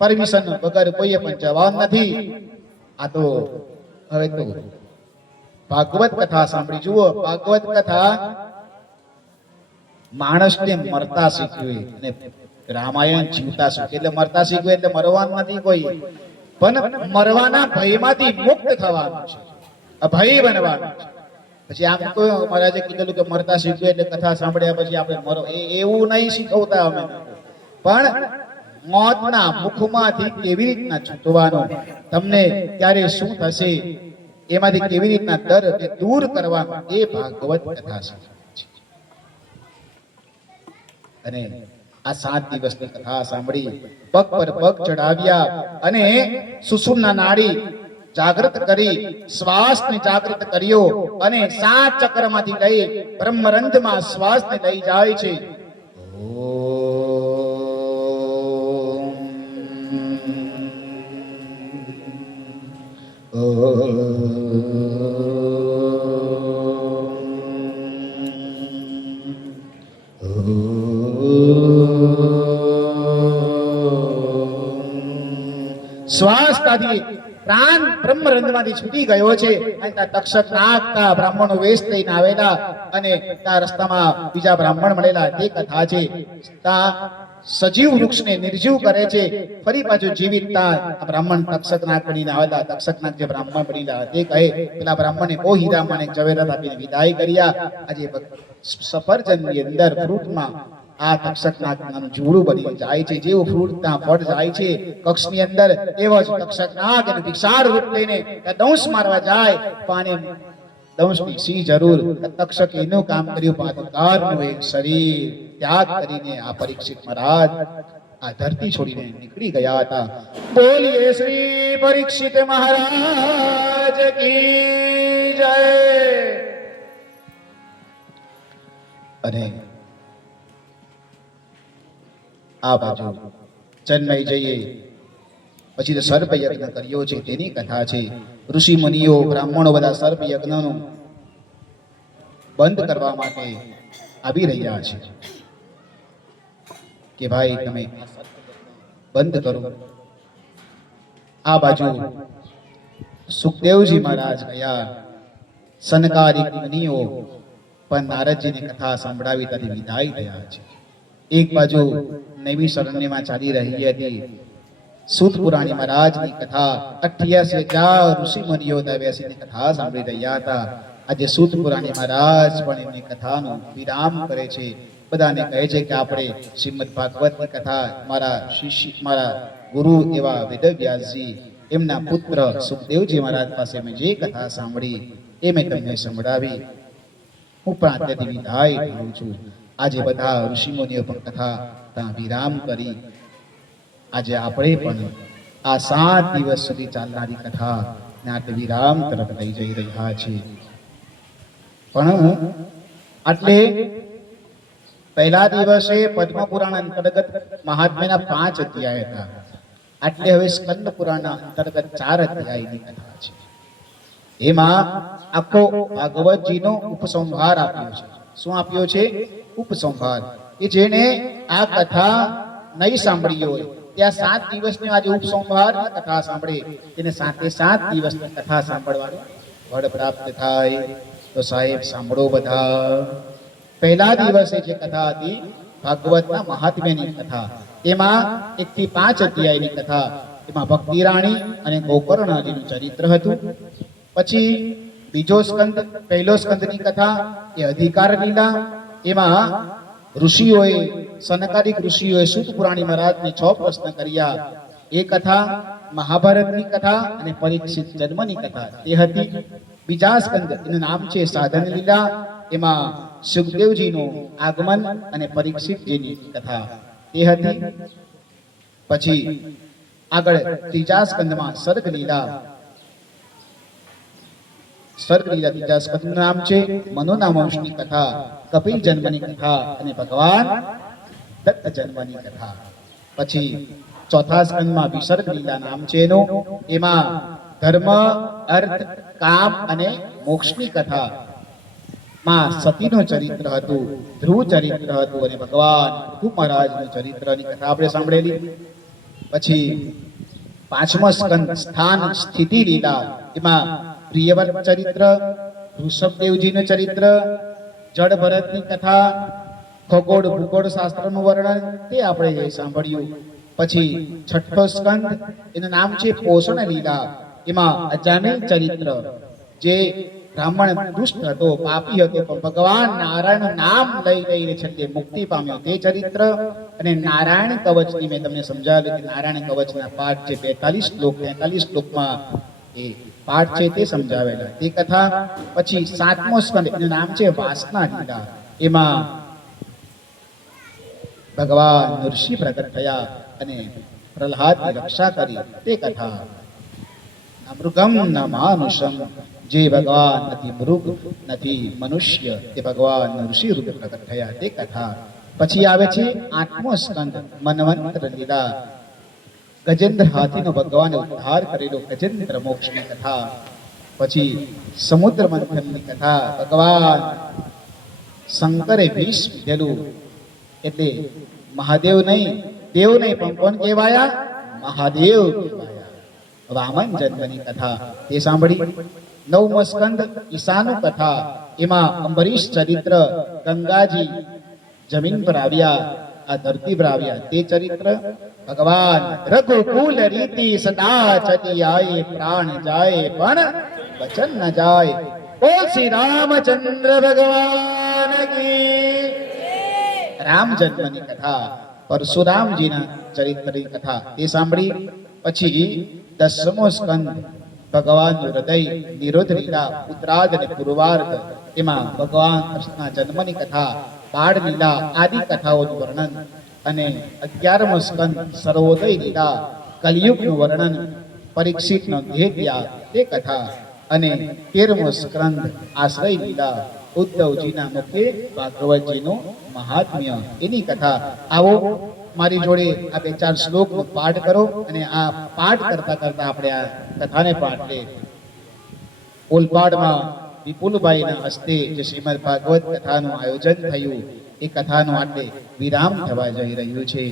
પરમિશન વગર કોઈએ પણ જવાનું નથી. આ તો હવે તો ભાગવત કથા સાંભળી જુઓ. ભાગવત કથા માણસને મરતા શીખવે અને રામાયણ જીવતા શીખવે. એટલે મરતા શીખવે એટલે મરવાનું નથી કોઈ, પણ મરવાના ભયમાંથી મુક્ત થવાનું છે, અભય બનવાનું છે. પછી આમ તો મહારાજે કીધેલું કે મરતા શીખવે એટલે કથા સાંભળ્યા પછી આપણે મરો, એવું નહીં શીખવતા અમે, પણ મોતના મુખમાંથી કેવી રીતના છૂટવાનું, તમને ક્યારે શું થશે, એમાંથી કેવી રીતના ડર દૂર કરવાનું, એ ભાગવત કથા છે. અને આ 7 દિવસની કથા સાંભળી, પગ પર પગ ચડાવ્યા અને સુષુમ્ના નાડી જાગૃત કરી, શ્વાસને જાગૃત કર્યો અને 7 ચક્રમાંથી લઈ બ્રહ્મરંધમાં શ્વાસને લઈ જાય છે. શ્વાસ કાઢી પ્રાણ બ્રહ્મરંધમાંથી છૂટી ગયો છે. અને ત્યાં તક્ષક નાગતા બ્રાહ્મણો વેશ થઈને આવેલા અને ત્યાં રસ્તામાં બીજા બ્રાહ્મણ મળેલા, તે કથા છે. ત્યાં સજીવ વૃક્ષને નિર્જીવ કરે છે, ફરી પાછું જીવિત ત્યાં બ્રાહ્મણ તક્ષક નાગ બનીને આવેલા. તક્ષક નાગ જે બ્રાહ્મણ બનેલા તે કહે, પેલા બ્રાહ્મણે બહુ હીરા માણેક જવેરાત આપીને વિદાય કર્યા. આજે સફરજનની અંદર ફ્રૂટમાં આ તક્ષક નાગનું જોડું બની જાય છે. જેવું ફ્રૂટ ત્યાં ફળ જાય છે કક્ષની અંદર, એવો જ તક્ષક નાગ એનું વિશાળ રૂપ લઈને દંશ મારવા જાય. પાણી દંશની સી જરૂર, તક્ષક એનું કામ કર્યું, પાદકારનું એક શરીર ત્યાગ કરીને આ પરીક્ષિત મહારાજ આ ધરતી છોડીને નીકળી ગયા હતા. બોલીએ શ્રી પરીક્ષિત મહારાજ કી જય. અને આ બાજુ જન્મય જઈએ પછી તો સર્પ યજ્ઞ કર્યો છે તેની કથા છે. ઋષિ મુનિઓ બ્રાહ્મણો બધા સર્પ યજ્ઞનું બંધ કરવા માટે આવી રહ્યા છે કે ભાઈ તમે બંધ કરો. આ બાજુ સુખદેવજી મહારાજ ગયા. સનકાદિક મુનિઓ પણ નારદજીની કથા સંભળાવી ત્યાંથી વિદાય થયા છે. એક બાજુ નૈમિષારણ્યમાં ચાલી રહી હતી સૂત પુરાણી મહારાજની કથા. 88,000 ઋષિ મુનિઓ ત્યાં બેસીને કથા સાંભળી રહ્યા હતા. આજે સૂત પુરાણી મહારાજ પણ એમની કથાનું વિરામ કરે છે. બધાને કહે છે કે આપણે શ્રીમદ ભાગવતની કથા મારા શિષ્ય મારા ગુરુ એવા વેદવ્યાસજી એમના પુત્ર સુખદેવજી મહારાજ પાસે મેં જે કથા સાંભળી એ મેં તમને સંભળાવી. હું પણ અત્યારથી વિદાય થાઉં છું. આજે બધા ઋષિમુનિઓ પણ કથા ત્યાં વિરામ કરી. આજે આપણે પણ આ 7 દિવસ સુધી ચાલનારી કથા નાટ વિરામ તરફ લઈ જઈ રહ્યા છીએ. પણ આટલે પહેલા દિવસે પદ્મ પુરાણ અંતર્ગત મહાત્મ્યના 5 અધ્યાય હતા. આટલે હવે સ્કંદ પુરાણ અંતર્ગત 4 અધ્યાયની કથા છે. એમાં આખો ભાગવતજીનો ઉપસંહાર આપ્યો છે. શું આપ્યો છે? ઉપસંહાર. કે જેને આ કથા નહીં સાંભળી હોય ત્યાં 7 દિવસની આજે ઉપસંહારની કથા સાંભળે તેને 7 દિવસની કથા સાંભળવાનું ફળ પ્રાપ્ત થાય. તો સાહેબ સાંભળો બધા. પહેલા દિવસે જે કથા હતી ભાગવતના મહાત્મ્યની કથા, એમાં 1 થી 5 અધ્યાયની કથા. એમાં ભક્તિ રાણી અને ગોકર્ણજીનું ચરિત્ર હતું. પછી બીજો સ્કંદ, પહેલો સ્કંદની કથા એ અધિકાર લીલા. એમાં ઋષિઓએ સનકાદિક ઋષિઓએ સૂત પુરાણી મહારાજને 6 પ્રશ્ન કર્યા. એ કથા મહાભારતની કથા અને પરીક્ષિત જન્મની કથા તે હતી. બીજા સ્કંદ એનું નામ છે સાધન લીલા. એમાં સુખદેવજીનું આગમન અને પરીક્ષિતજીની કથા તે હતી. પછી આગળ ત્રીજા સ્કંદમાં સર્ગ લીલા. સર્ગ લીલા ત્રીજા સ્કંદનું નામ છે મનોના વંશની કથા, કપિલ જન્મની કથા અને ભગવાન દત્ત જન્મની કથા. પછી ચોથા સ્કંદમાં વિસર્ગ લીલા નામ છે એનું. એમાં ધર્મ, અર્થ, કામ અને મોક્ષની કથા. માં સતીનું ચરિત્ર હતું, ધ્રુવ ચરિત્ર હતું અને ભગવાન પૃથુ મહારાજનું ચરિત્રની કથા આપણે સાંભળેલી. પછી પાંચમો સ્કંદ સ્થાન સ્થિતિ લીલા. એમાં પ્રિયવત ચરિત્ર, ઋષભદેવજીનું ચરિત્ર, જડ ભરતની કથા, ખગોળ ભૂગોળ શાસ્ત્રનું વર્ણન તે આપણે સાંભળ્યું. પછી છઠ્ઠો સ્કંદ એનું નામ છે પોષણ લીલા. એમાં અજામિલ ચરિત્ર, જે બ્રાહ્મણ દુષ્ટ હતો, પાપી હતો, પણ ભગવાન નારાયણ નામ લઈ લઈને છેલ્લે મુક્તિ પામ્યો તે ચરિત્ર. અને નારાયણ કવચની મેં તમને સમજાવ્યું કે નારાયણ કવચના પાઠ છે 42 શ્લોક, 43 શ્લોકમાં એ પાઠ છે તે સમજાવેલા તે કથા. પછી સાતમો સ્કંદ એનું નામ છે વાસના લીલા. એમાં ભગવાન નૃસિંહ પ્રગટ થયા અને પ્રહલાદની રક્ષા કરી તે કથા. મૃગમ ન માનુષમ, જે ભગવાન નથી મૃગ નથી મનુષ્ય, તે ભગવાન ઋષિ રૂપે પ્રગટ થયા તે કથા. પછી આવે છે આઠમો સ્કંદ મન્વંતર લીલા. ગજેન્દ્ર હાથીનો ભગવાને ઉદ્ધાર કરેલો ગજેન્દ્ર મોક્ષની કથા. પછી સમુદ્ર મંથનની કથા. ભગવાન શંકરે વિષ પીધેલું, એટલે મહાદેવ નહીં, દેવ નહીં, પણ કોણ કહેવાયા? મહાદેવ કહેવાયા. વામન જન્મની કથા તે સાંભળી. નવમો સ્કંદ ઈશાનું કથા. એમાં અંબરીશ ચરિત્ર, ગંગાજી જમીન પર આવ્યા, આ ધરતી પર આવ્યા તે ચરિત્ર. ભગવાન રઘુકુલ રીતિ સદા ચતી આયે, પ્રાણ જાય પણ વચન ન જાય. બોલ શ્રી રામચંદ્ર ભગવાન કી. રામ જન્મની કથા, પરશુરામજીના ચરિત્રની કથા તે સાંભળી. પછી 10મો સ્કંદ ભગવાનનું હૃદય, નિરોધ લીલા, ઉત્તરાર્ધ અને પૂર્વાર્ધ. એમાં ભગવાન કૃષ્ણના જન્મની કથા, બાળ લીલા આદિ કથાઓનું વર્ણન. અને 11મો સ્કંદ સર્વોદય લીલા, કલિયુગનું વર્ણન, પરીક્ષિતનો દેહ ત્યાગ તે કથા. અને 13મો સ્કંદ આશ્રય લીલા, ઉદ્ધવજીના મુખે ભાગવતજીનું મહાત્મ્ય એની કથા. આવો મારી જોડે આ 2-4 શ્લોકનો પાઠ કરો અને આ પાઠ કરતા કરતા આપણે આ કથાને પાઠ લે. ઓલપાડમાં વિપુલભાઈના હસ્તે જે શ્રીમદ ભાગવત કથાનું આયોજન થયું એ કથાનું આટલે વિરામ થવા જઈ રહ્યું છે.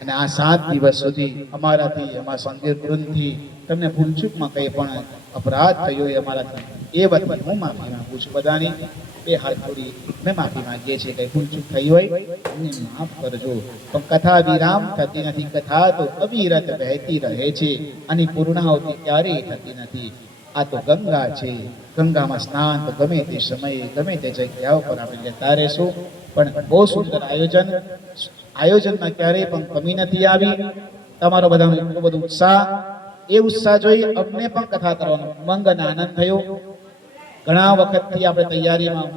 અને આ 7 દિવસ સુધી અમારાથી અમારા સંગીત વૃંદથી તમને ભૂલચૂકમાં કંઈ પણ અપરાધ થયો હોય અમારાથી એ વતી હું માફી માંગુ છું. બધાની બે હાથ જોડી મેં માફી માંગીએ છીએ. કંઈ ભૂલચૂક થઈ હોય અમને માફ કરજો. પણ કથા વિરામ થતી નથી. કથા તો અવિરત વહેતી રહે છે અને પૂર્ણાહુતિ ક્યારેય થતી નથી. આ તો ગંગા છે. ગંગામાં સ્નાન તો ગમે તે સમયે ગમે તે જગ્યા ઉપર આપણે લેતા રહેશું. પણ બહુ સુંદર આયોજનમાં ક્યારેય પણ કમી નથી આવી. તમારો બધાનો એટલો બધો ઉત્સાહ, એ ઉત્સાહ જોઈ અમને પણ કથા કરવાનો ઉમંગ અને આનંદ થયો. ઘણા વખતથી આપણે તૈયારીમાં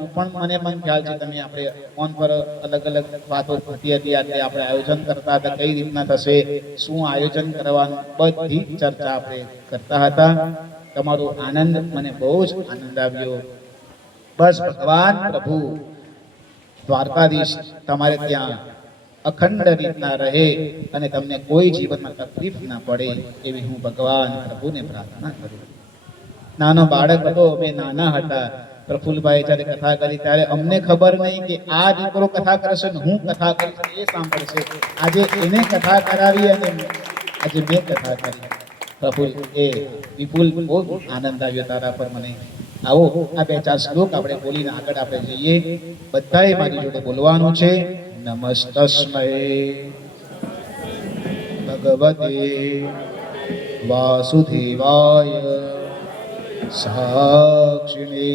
મને પણ ખ્યાલ છે તમે આપણે ફોન પર અલગ અલગ વાતો થતી હતી. એટલે આપણે આયોજન કરતા હતા, કઈ રીતના થશે, શું આયોજન કરવાનું, બધી ચર્ચા આપણે કરતા હતા. તમારો આનંદ મને બહુ જ આનંદ આવ્યો. બસ ભગવાન પ્રભુ દ્વારકાધીશ તમારે ત્યાં અખંડ રીતના રહે અને તમને કોઈ જીવનમાં તકલીફ ના પડે એવી હું ભગવાન પ્રભુને પ્રાર્થના કરું. નાનો બાળક હતો, અમે નાના હતા, પ્રફુલભાઈ જ્યારે કથા કરી ત્યારે અમને ખબર નહીં કે આ દીકરો કથા કરશે ને હું કથા કરીશ એ સાંભળશે. આજે એને કથા કરાવી અને આજે મેં કથા કરી. પ્રફુલ એ વિપુલ બહુ આનંદ આવ્યો તારા પર મને. આવો આ 2-4 શ્લોક આપણે બોલીને આગળ આપણે જઈએ. બધાએ મારી જોડે બોલવાનું છે. નમસ્તસ્મૈ ભગવતે વાસુદેવાય સાક્ષિણે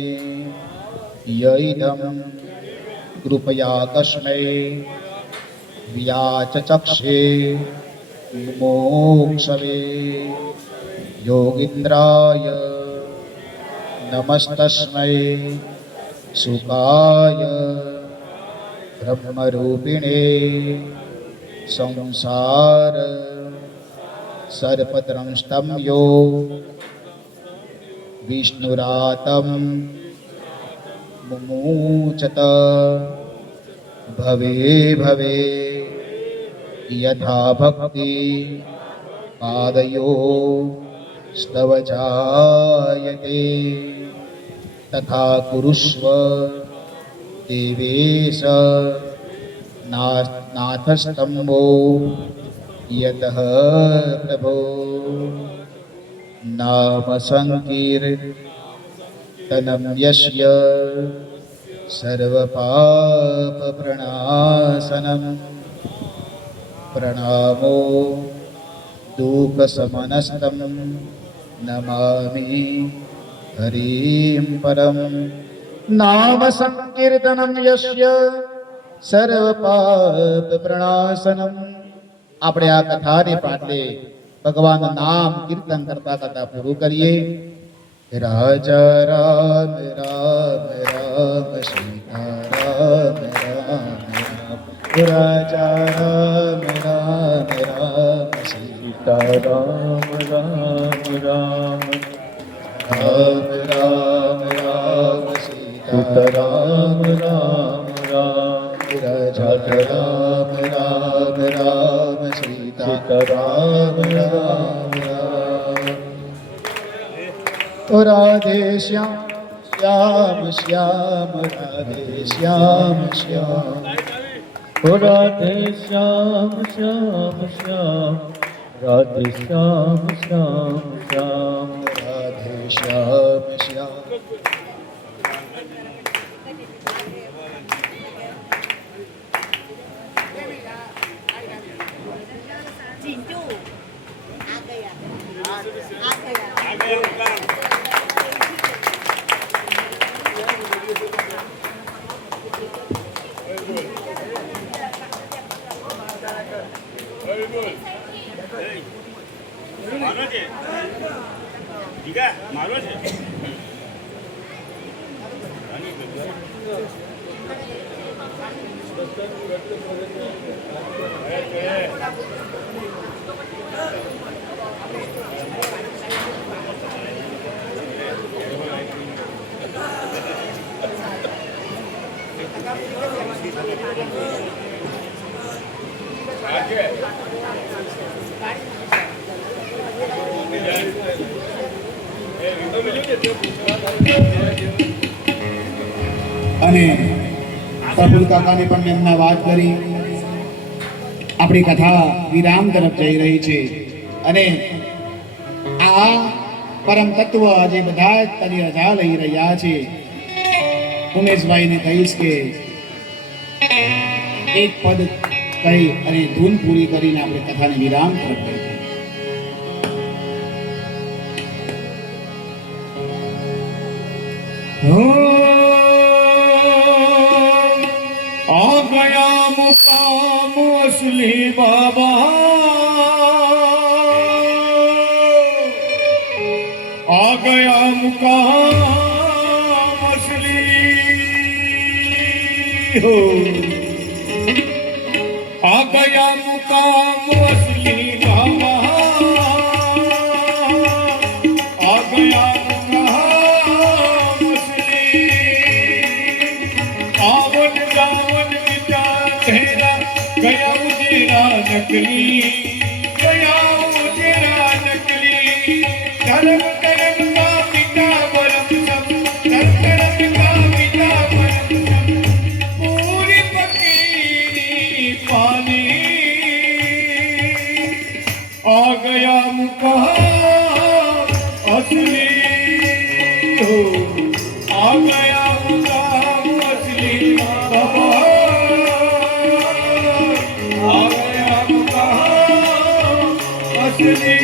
યૈદમ કૃપયા તસ્મૈ વ્યાચચક્ષે મોક્ષવે યોગીન્દ્રાય નમસ્તસ્મૈ સુકાય બ્રહ્મરૂપિણે સંસાર સર્પદ્રંષ્ટમ યો વિષ્ણુરાતમ મુમુચત ભવે ભવે યથા ભક્તિ પાદયો સ્તવ જાયતે તથા કુરુષ્વ દેવેશ નાથસ્તંભો યતઃ પ્રભો નામ સંકીર્તનમ યસ્ય સર્વપાપ પ્રણાસનમ પ્રણામો દુઃખસમનસ્તમ નમામિ હરિમ પરમ. નામ સંકીર્તનમ યસ્ય સર્વપાપ પ્રણાસનમ. આપણે આ કથાને પાટલે ભગવાનનું નામ કીર્તન કરતા કરતા પૂરું કરીએ. રાજા રામ રામ રામ સીતા રામ રામ રામ. રાજા રામ રામ રામ સીતા રામ રામ રામ. રામ રામ રામ સીતારામ રામ રામ. રાજા રામ રામ રામ સીતારામ રામ રામ. રાધે શ્યામ શ્યામ શ્યામ રાધે શ્યામ શ્યામ. રાધે શ્યામ શ્યામ શ્યામ રાધે શ્યામ શ્યામ શ્યામ. રાધે શ્યામ શ્યામ. चिंटू आ गया आ गया મારો છે દીકા મારો છે. આજે અને પ્રફુલ્લ કાકાને પણ એમના વાત કરી. આપણી કથા વિરામ તરફ જઈ રહી છે અને આ પરમ તત્વ આજે બધા જ તારી રજા લઈ રહ્યા છે. ઉમેશભાઈને કહીશ કે એક પદ કહી અને ધૂન પૂરી કરીને આપણે કથાને વિરામ તરફ જઈએ. आ गया मुकाम असली बाबा, आ गया मुकाम असली हो, आ गया मुकाम असली बाबा, आ गया मुकाम असली. आवन जावन विचार तेरा गया उजरा नकली, गया उजरा नकली. धर्म कर्म का पिता परम सब, धर्म कर्म का पिता परम सब, पूरी फकीरी पानी. आ गया मुकाम असली हो, आ गया मुकाम असली बाबा, आ गया मुकाम असली.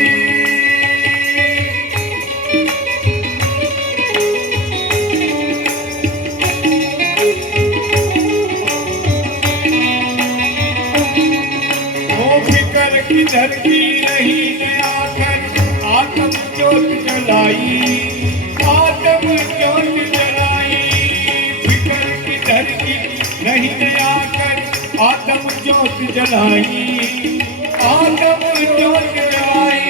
फिकर की धरती नहीं गया कर, आत्म ज्योत जलाई, आत्म ज्योत जलाई. फिकर की धरती नहीं गया कर, आत्म ज्योत जलाई, आत्म ज्योत जलाई.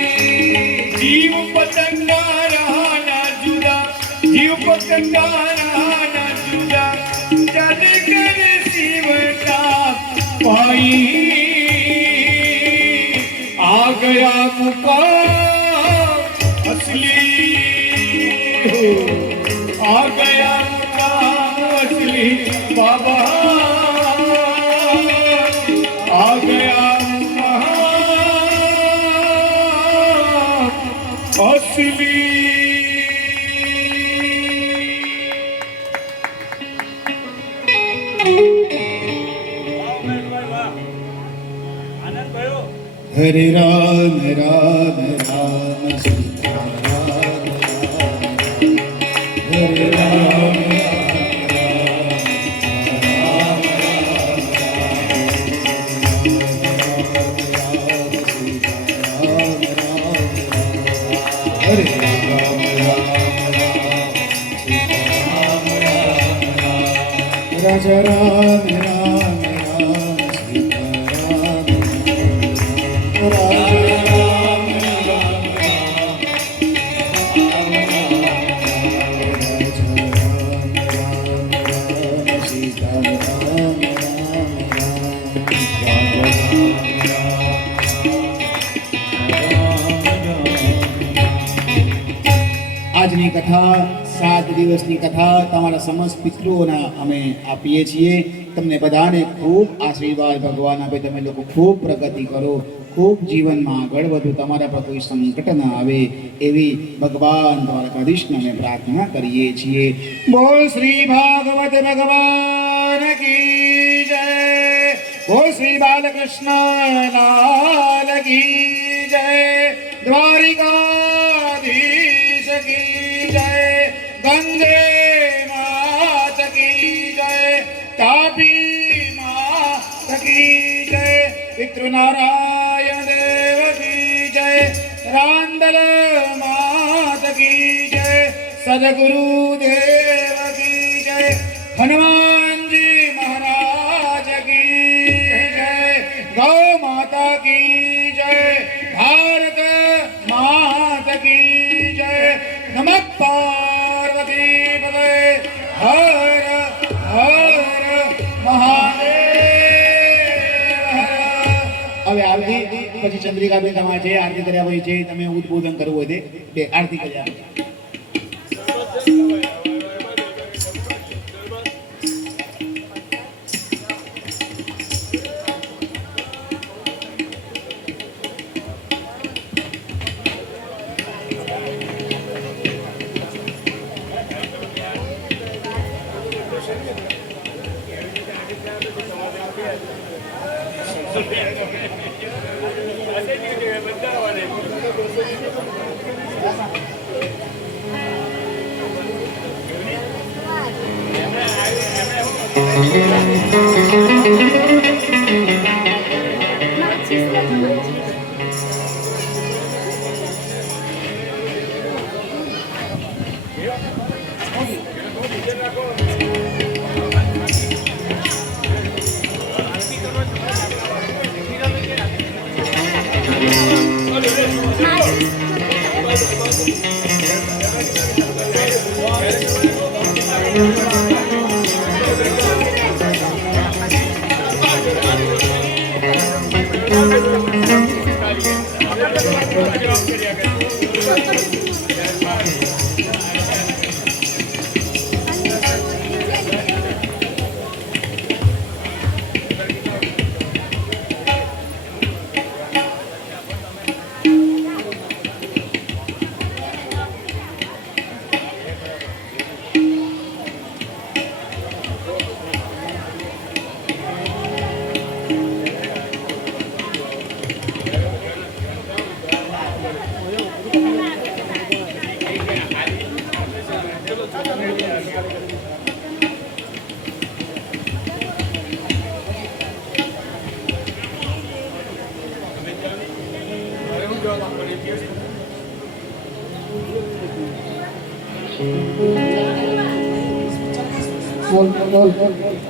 जीव पतंगा रहा ना जुदा, जीव पतंगा रहा ना जुदा, जल कर शिवता पाई. आ गया मुकाम असली हो, आ गया मुकाम असली बाबा, आ गया मुकाम असली. हरे राम राम राम सीता राम राम, हरे राम राजा राम राम राम सीता राम राम, राम राम सीता राम આજની કથા 7 દિવસની કથા તમારા સમસ્ત પિતૃઓના અમે આપીએ છીએ. તમને બધાને ખૂબ આશીર્વાદ ભગવાન આપે, તમે લોકો ખૂબ પ્રગતિ કરો, ખૂબ જીવનમાં આગળ વધો, તમારા પર કોઈ સંકટ ના આવે એવી ભગવાન તમારા કૃષ્ણને પ્રાર્થના કરીએ છીએ. બોલ શ્રી ભાગવત ભગવાન કી જય, બોલ શ્રી બાલકૃષ્ણ લાલ કી જય, દ્વારિકાધીશ કી જય, ગંગે માત કી જય, તાપી માત કી જય, પિતૃનારાયણ દેવ કી જય, રાંદલ માત કી જય, સદગુરુ દેવ કી જય, હનુમાનજી મહારાજ કી જય, ગૌ માતા કી જય, ભારત માત કી જય. નમઃ પાર્વતી પતે, હર હર મહાદેવ. હવે આરતી પછી ચંદ્રિકાબેન તમારે જે આરતી કર્યા હોય છે, તમે ઉદ્બોધન કરવું હોય તે બે આરતી કર્યા.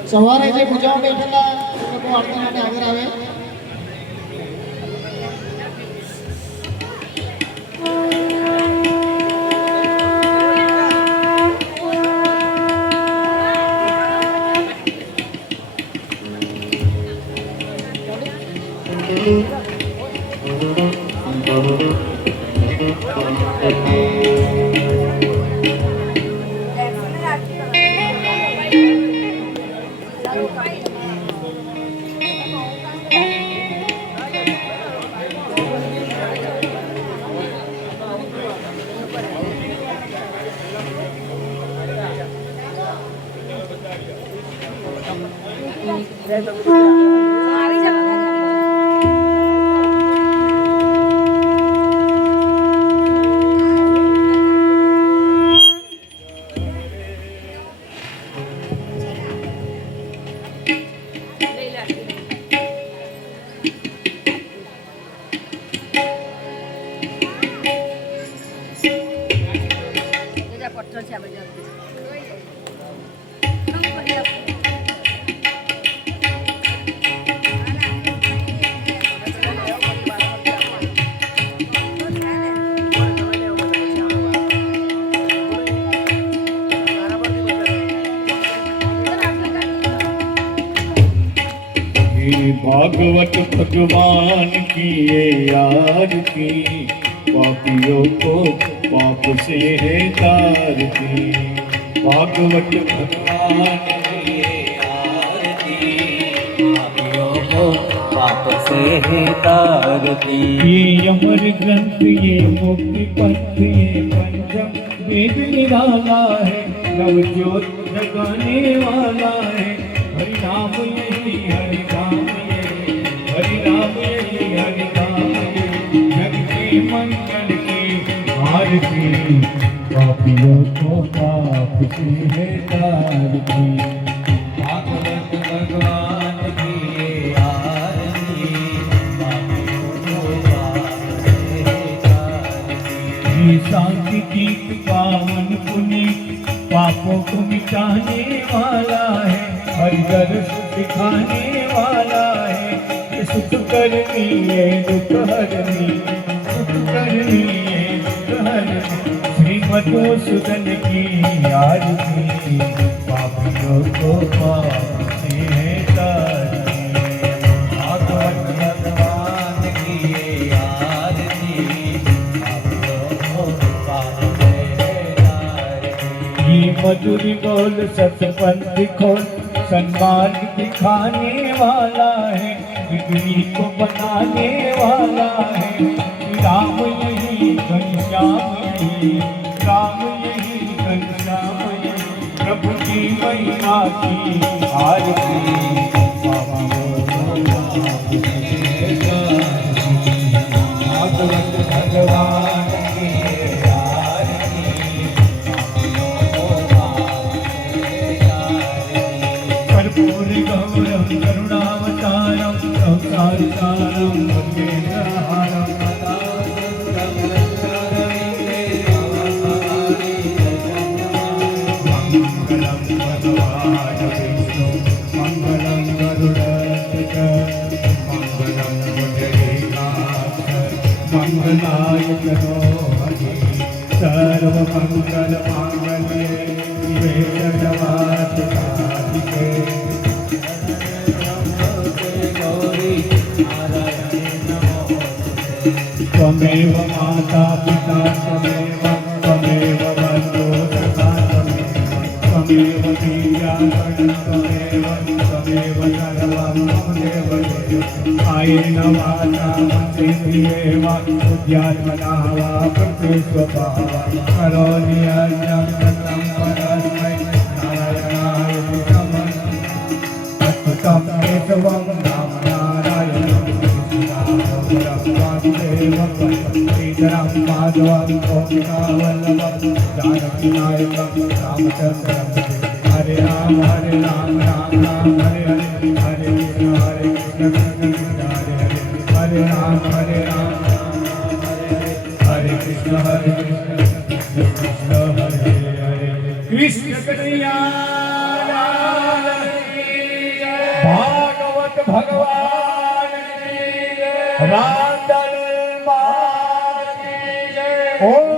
સવારે જે પૂજામાં બેઠેલા લોકો આરતી માટે આગળ આવે. આવી જા પથ્થર છે આ બધા भागवत भगवान की ये आरती पापियों को पाप से है तारती भागवत भगवान की ये आरती पापियों को पाप से है तारती ये अमर ग्रंथ ये मुक्ति पंथ ये पंचम वेद निराला है नवज्योत जगाने वाला है हरि नाम यही हरि नाम यही हरि नाम यही हरि नाम यही जग के मंगल की आरती पापियों को पाप से है तारती भागवत भगवान की ये आरती पापियों को पाप से है तारती ये शांति गीत पावन पुनीत पापों को मिटाने वाला है हरि दर्श दिखाने वाला है ये सुख करनी है दुख हरनी सुख करनी है दुख हरनी श्री मधुसूदन की आरती पापियों को पाप से है तारती भागवत भगवान की ये आरती पापियों को पाप से है तारती ये मधुर बोल सतपंथ खोल सन्मार्ग दिखाने वाला है बिगड़ी को बनाने वाला है राम यही घनश्याम यही राम यही घनश्याम यही प्रभु की महिमा की आरती भागवत भगवान की आरती कर्पूर मंगलाय तनो हरि सर्व मंगल मांगल्ये शिवे सर्वार्थ साधिके गौरी नारायणे नमोस्तुते त्वमेव माता पिता त्वमेव बन्धो सखा त्वमेव विद्या त्वमेव सर्वं मम देव आयेन वाचा मन्त्रेण बुद्ध्यात्मना वा प्रकृतिस्वभावा करोमि यज्ञं सकलं परस्मै नारायणाय समर्पयामि अच्युतं केशवं रामनारायणं कृष्णं वासुदेवं श्रीधरं माधवं गोपिकावल्लभं जानकीनायकं रामचन्द्रं हरे राम राम राम हरे हरे हरे कृष्ण कृष्ण कृष्ण हरे हरे हरे राम हरे कृष्ण कृष्ण कृष्ण हरे हरे कृष्ण कन्हैया लाल की जय। भागवत भगवान की जय। रामचंद्र मां की जय। ओम